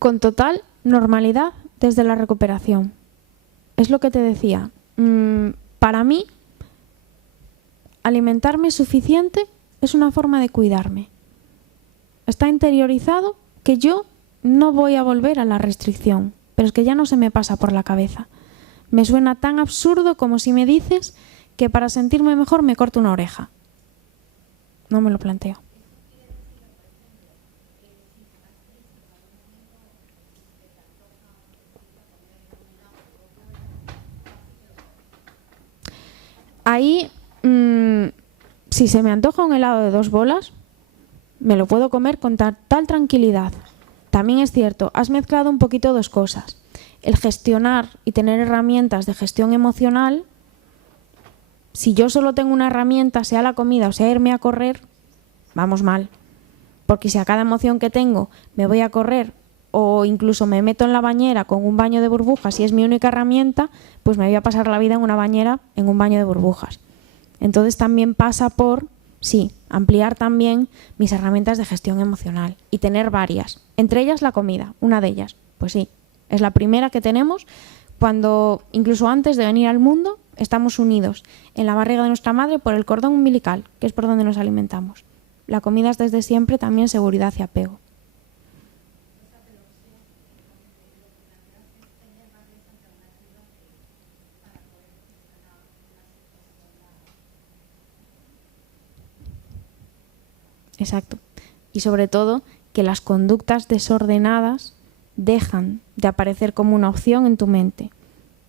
con total normalidad desde la recuperación. Es lo que te decía. Para mí, alimentarme suficiente es una forma de cuidarme. Está interiorizado que yo no voy a volver a la restricción, pero es que ya no se me pasa por la cabeza. Me suena tan absurdo como si me dices que para sentirme mejor me corto una oreja. No me lo planteo. Ahí, si se me antoja un helado de 2 bolas, me lo puedo comer con tal tranquilidad. También es cierto, has mezclado un poquito 2 cosas. El gestionar y tener herramientas de gestión emocional. Si yo solo tengo una herramienta, sea la comida o sea irme a correr, vamos mal. Porque si a cada emoción que tengo me voy a correr o incluso me meto en la bañera con un baño de burbujas y es mi única herramienta, pues me voy a pasar la vida en una bañera, en un baño de burbujas. Entonces también pasa por, sí, ampliar también mis herramientas de gestión emocional y tener varias. Entre ellas la comida, una de ellas. Pues sí, es la primera que tenemos cuando, incluso antes de venir al mundo, estamos unidos en la barriga de nuestra madre por el cordón umbilical, que es por donde nos alimentamos. La comida es desde siempre también seguridad y apego. Exacto. Y sobre todo que las conductas desordenadas dejan de aparecer como una opción en tu mente.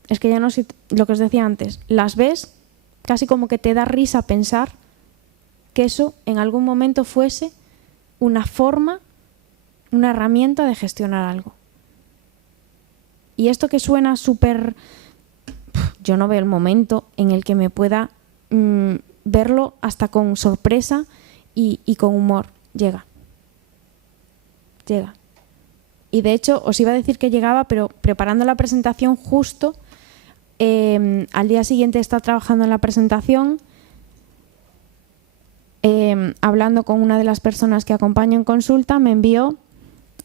Es que ya no sé lo que os decía antes, las ves casi como que te da risa pensar que eso en algún momento fuese una forma, una herramienta de gestionar algo. Y esto que suena súper... Yo no veo el momento en el que me pueda verlo hasta con sorpresa y con humor. Llega. Y de hecho os iba a decir que llegaba, pero preparando la presentación justo, al día siguiente de estar trabajando en la presentación, hablando con una de las personas que acompaño en consulta, me envió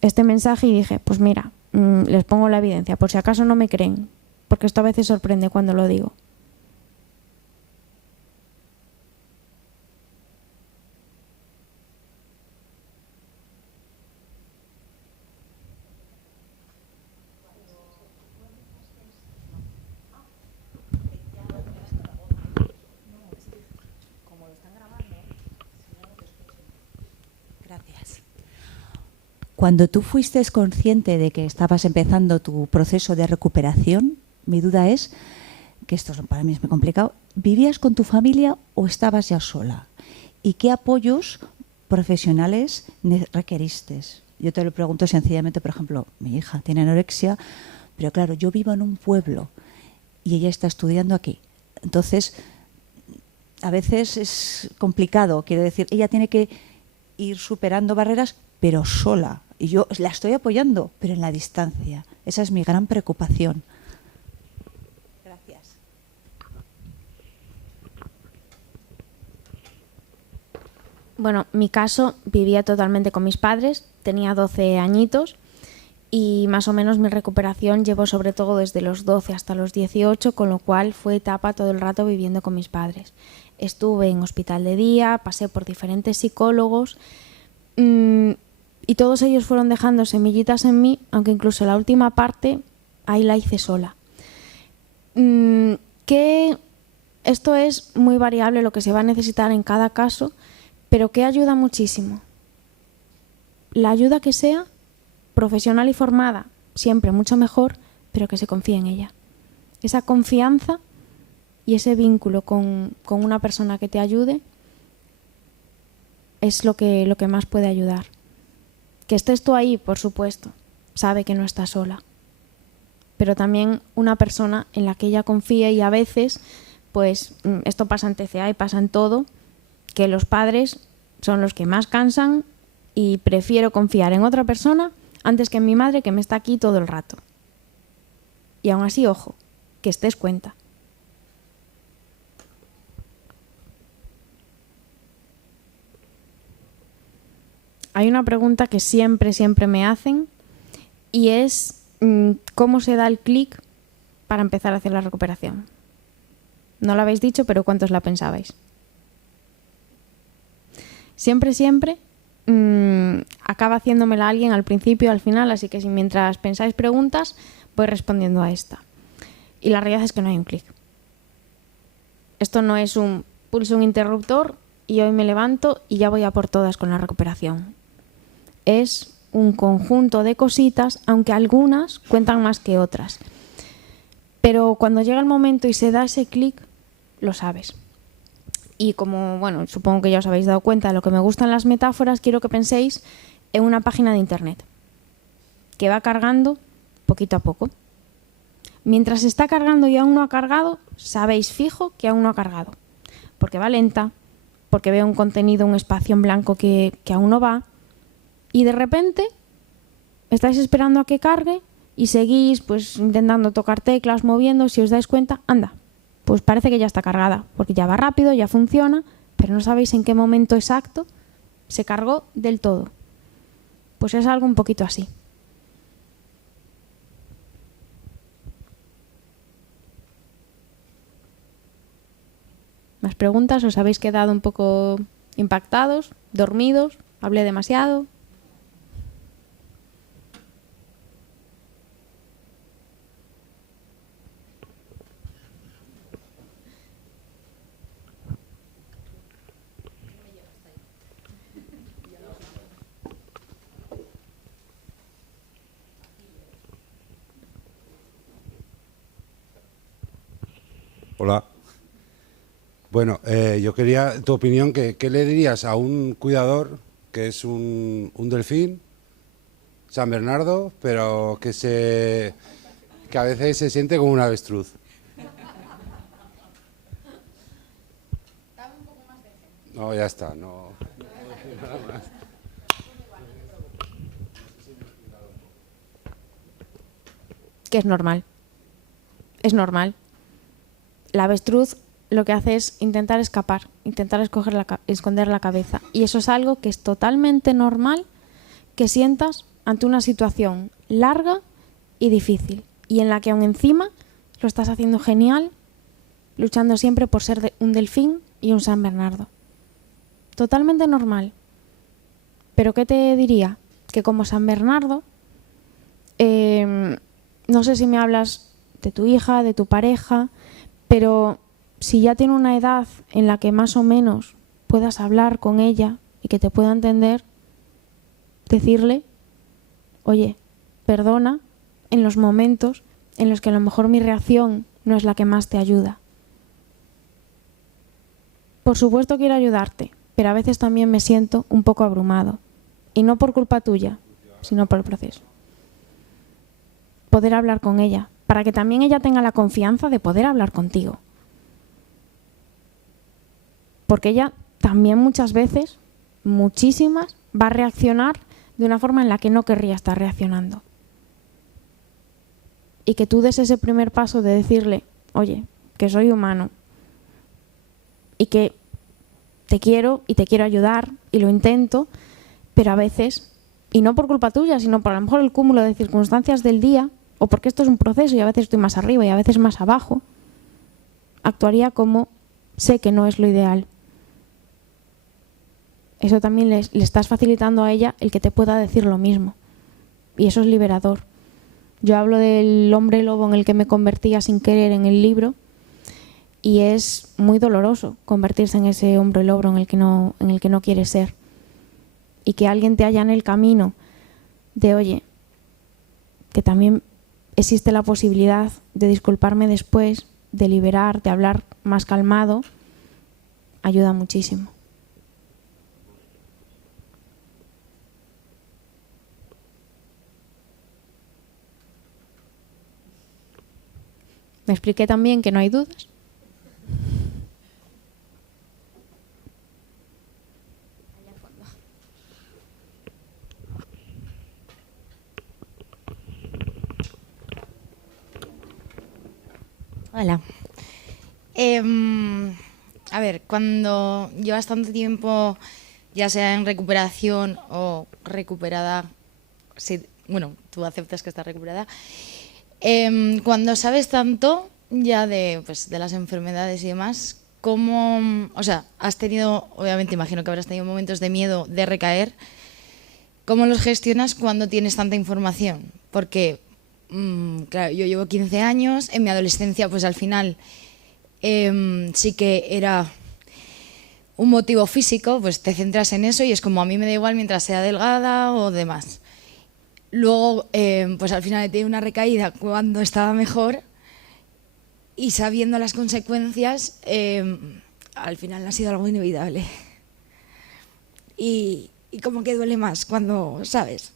este mensaje y dije, pues mira, les pongo la evidencia, por si acaso no me creen, porque esto a veces sorprende cuando lo digo. Cuando tú fuiste consciente de que estabas empezando tu proceso de recuperación, mi duda es, que esto para mí es muy complicado, ¿vivías con tu familia o estabas ya sola? ¿Y qué apoyos profesionales requeriste? Yo te lo pregunto sencillamente, por ejemplo, mi hija tiene anorexia, pero claro, yo vivo en un pueblo y ella está estudiando aquí. Entonces, a veces es complicado, quiero decir, ella tiene que ir superando barreras, pero sola. Y yo la estoy apoyando, pero en la distancia. Esa es mi gran preocupación. Gracias. Bueno, mi caso, vivía totalmente con mis padres, tenía 12 añitos y más o menos mi recuperación llevó sobre todo desde los 12 hasta los 18, con lo cual fue etapa todo el rato viviendo con mis padres. Estuve en hospital de día, pasé por diferentes psicólogos y todos ellos fueron dejando semillitas en mí, aunque incluso la última parte ahí la hice sola. Que esto es muy variable lo que se va a necesitar en cada caso, pero que ayuda muchísimo. La ayuda que sea, profesional y formada, siempre mucho mejor, pero que se confíe en ella. Esa confianza y ese vínculo con una persona que te ayude es lo que más puede ayudar. Que estés tú ahí, por supuesto, sabe que no está sola. Pero también una persona en la que ella confíe, y a veces, pues esto pasa en TCA y pasa en todo, que los padres son los que más cansan y prefiero confiar en otra persona antes que en mi madre, que me está aquí todo el rato. Y aún así, ojo, que estés cuenta. Hay una pregunta que siempre me hacen y es cómo se da el clic para empezar a hacer la recuperación. No lo habéis dicho, pero ¿cuántos la pensabais? Siempre acaba haciéndomela alguien al principio, al final, así que si mientras pensáis preguntas, voy respondiendo a esta. Y la realidad es que no hay un clic. Esto no es un pulso un interruptor y hoy me levanto y ya voy a por todas con la recuperación. Es un conjunto de cositas, aunque algunas cuentan más que otras. Pero cuando llega el momento y se da ese clic, lo sabes. Y como, bueno, supongo que ya os habéis dado cuenta de lo que me gustan las metáforas, quiero que penséis en una página de internet que va cargando poquito a poco. Mientras está cargando y aún no ha cargado, sabéis fijo que aún no ha cargado. Porque va lenta, porque veo un contenido, un espacio en blanco que aún no va. Y de repente estáis esperando a que cargue y seguís pues intentando tocar teclas, moviendo. Si os dais cuenta, anda, pues parece que ya está cargada, porque ya va rápido, ya funciona, pero no sabéis en qué momento exacto se cargó del todo. Pues es algo un poquito así. ¿Más preguntas? ¿Os habéis quedado un poco impactados, dormidos? ¿Hablé demasiado? Hola. Bueno, yo quería tu opinión, ¿qué le dirías a un cuidador que es un delfín, San Bernardo, pero que a veces se siente como un avestruz? No, ya está, no. Que es normal. Es normal. La avestruz lo que hace es intentar escapar, intentar esconder la cabeza. Y eso es algo que es totalmente normal que sientas ante una situación larga y difícil. Y en la que aún encima lo estás haciendo genial, luchando siempre por ser un delfín y un San Bernardo. Totalmente normal. Pero ¿qué te diría? Que como San Bernardo, no sé si me hablas de tu hija, de tu pareja, pero si ya tiene una edad en la que más o menos puedas hablar con ella y que te pueda entender, decirle, oye, perdona en los momentos en los que a lo mejor mi reacción no es la que más te ayuda. Por supuesto quiero ayudarte, pero a veces también me siento un poco abrumado. Y no por culpa tuya, sino por el proceso. Poder hablar con ella, para que también ella tenga la confianza de poder hablar contigo. Porque ella también muchas veces, muchísimas, va a reaccionar de una forma en la que no querría estar reaccionando. Y que tú des ese primer paso de decirle, oye, que soy humano y que te quiero y te quiero ayudar y lo intento, pero a veces, y no por culpa tuya, sino por a lo mejor el cúmulo de circunstancias del día, o porque esto es un proceso y a veces estoy más arriba y a veces más abajo, actuaría como sé que no es lo ideal. Eso también le estás facilitando a ella el que te pueda decir lo mismo. Y eso es liberador. Yo hablo del hombre lobo en el que me convertía sin querer en el libro y es muy doloroso convertirse en ese hombre lobo en el que no quieres ser. Y que alguien te haya en el camino de, oye, que también existe la posibilidad de disculparme después, de liberar, de hablar más calmado, ayuda muchísimo. Me expliqué también que no hay dudas. Hola. A ver, cuando llevas tanto tiempo, ya sea en recuperación o recuperada, bueno, tú aceptas que estás recuperada. Cuando sabes tanto ya de las enfermedades y demás, ¿cómo, o sea, has tenido, obviamente imagino que habrás tenido momentos de miedo de recaer, ¿cómo los gestionas cuando tienes tanta información? Porque, claro, yo llevo 15 años, en mi adolescencia pues al final sí que era un motivo físico, pues te centras en eso y es como a mí me da igual mientras sea delgada o demás. Luego, pues al final he tenido una recaída cuando estaba mejor y sabiendo las consecuencias, al final ha sido algo inevitable. Y como que duele más cuando sabes.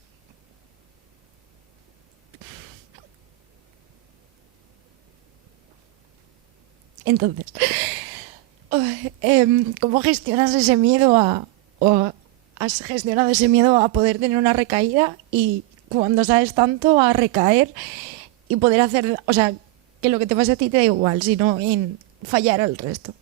Entonces, ¿cómo gestionas ese miedo o has gestionado ese miedo a poder tener una recaída y cuando sabes tanto a recaer y poder hacer, o sea, que lo que te pase a ti te da igual, sino en fallar al resto?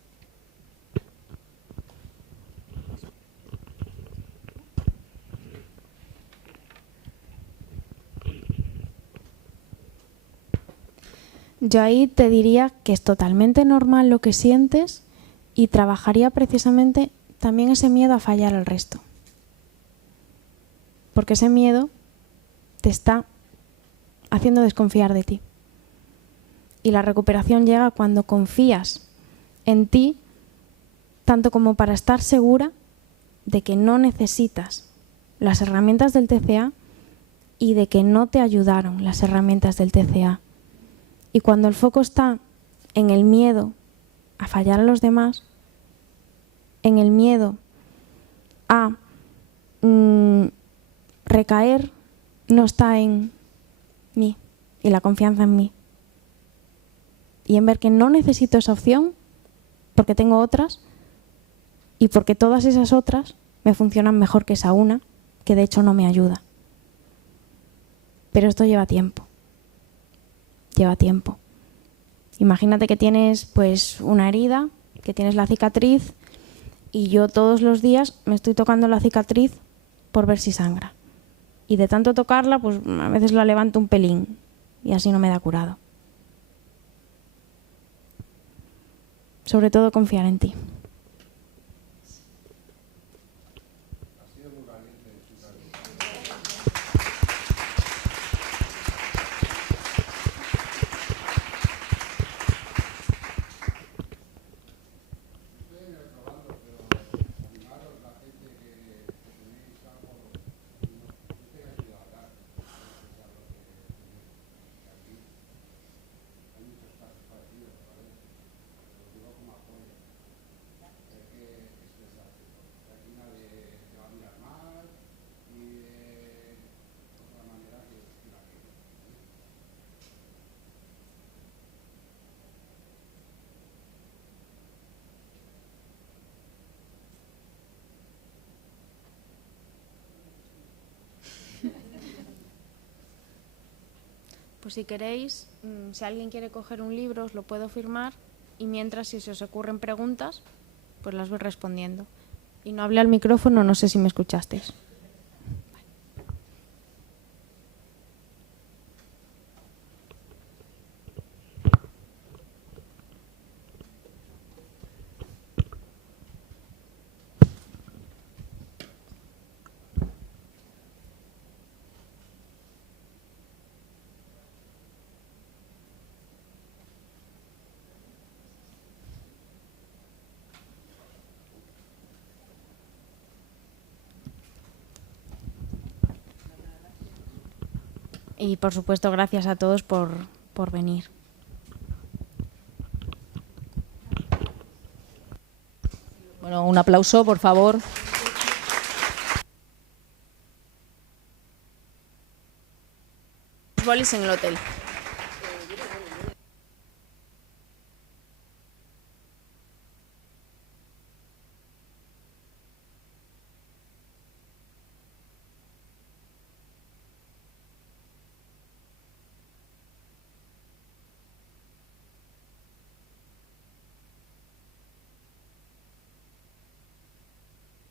Yo ahí te diría que es totalmente normal lo que sientes y trabajaría precisamente también ese miedo a fallar al resto. Porque ese miedo te está haciendo desconfiar de ti. Y la recuperación llega cuando confías en ti, tanto como para estar segura de que no necesitas las herramientas del TCA y de que no te ayudaron las herramientas del TCA. Y cuando el foco está en el miedo a fallar a los demás, en el miedo a recaer, no está en mí y la confianza en mí. Y en ver que no necesito esa opción porque tengo otras y porque todas esas otras me funcionan mejor que esa una, que de hecho no me ayuda. Pero esto lleva tiempo. Lleva tiempo. Imagínate que tienes pues una herida, que tienes la cicatriz y yo todos los días me estoy tocando la cicatriz por ver si sangra. Y de tanto tocarla, pues a veces la levanto un pelín y así no me da curado. Sobre todo confiar en ti. Pues si queréis, si alguien quiere coger un libro, os lo puedo firmar y mientras, si se os ocurren preguntas, pues las voy respondiendo. Y no hablé al micrófono, no sé si me escuchasteis. Y por supuesto, gracias a todos por venir. Bueno, un aplauso, por favor. Bolis en el hotel.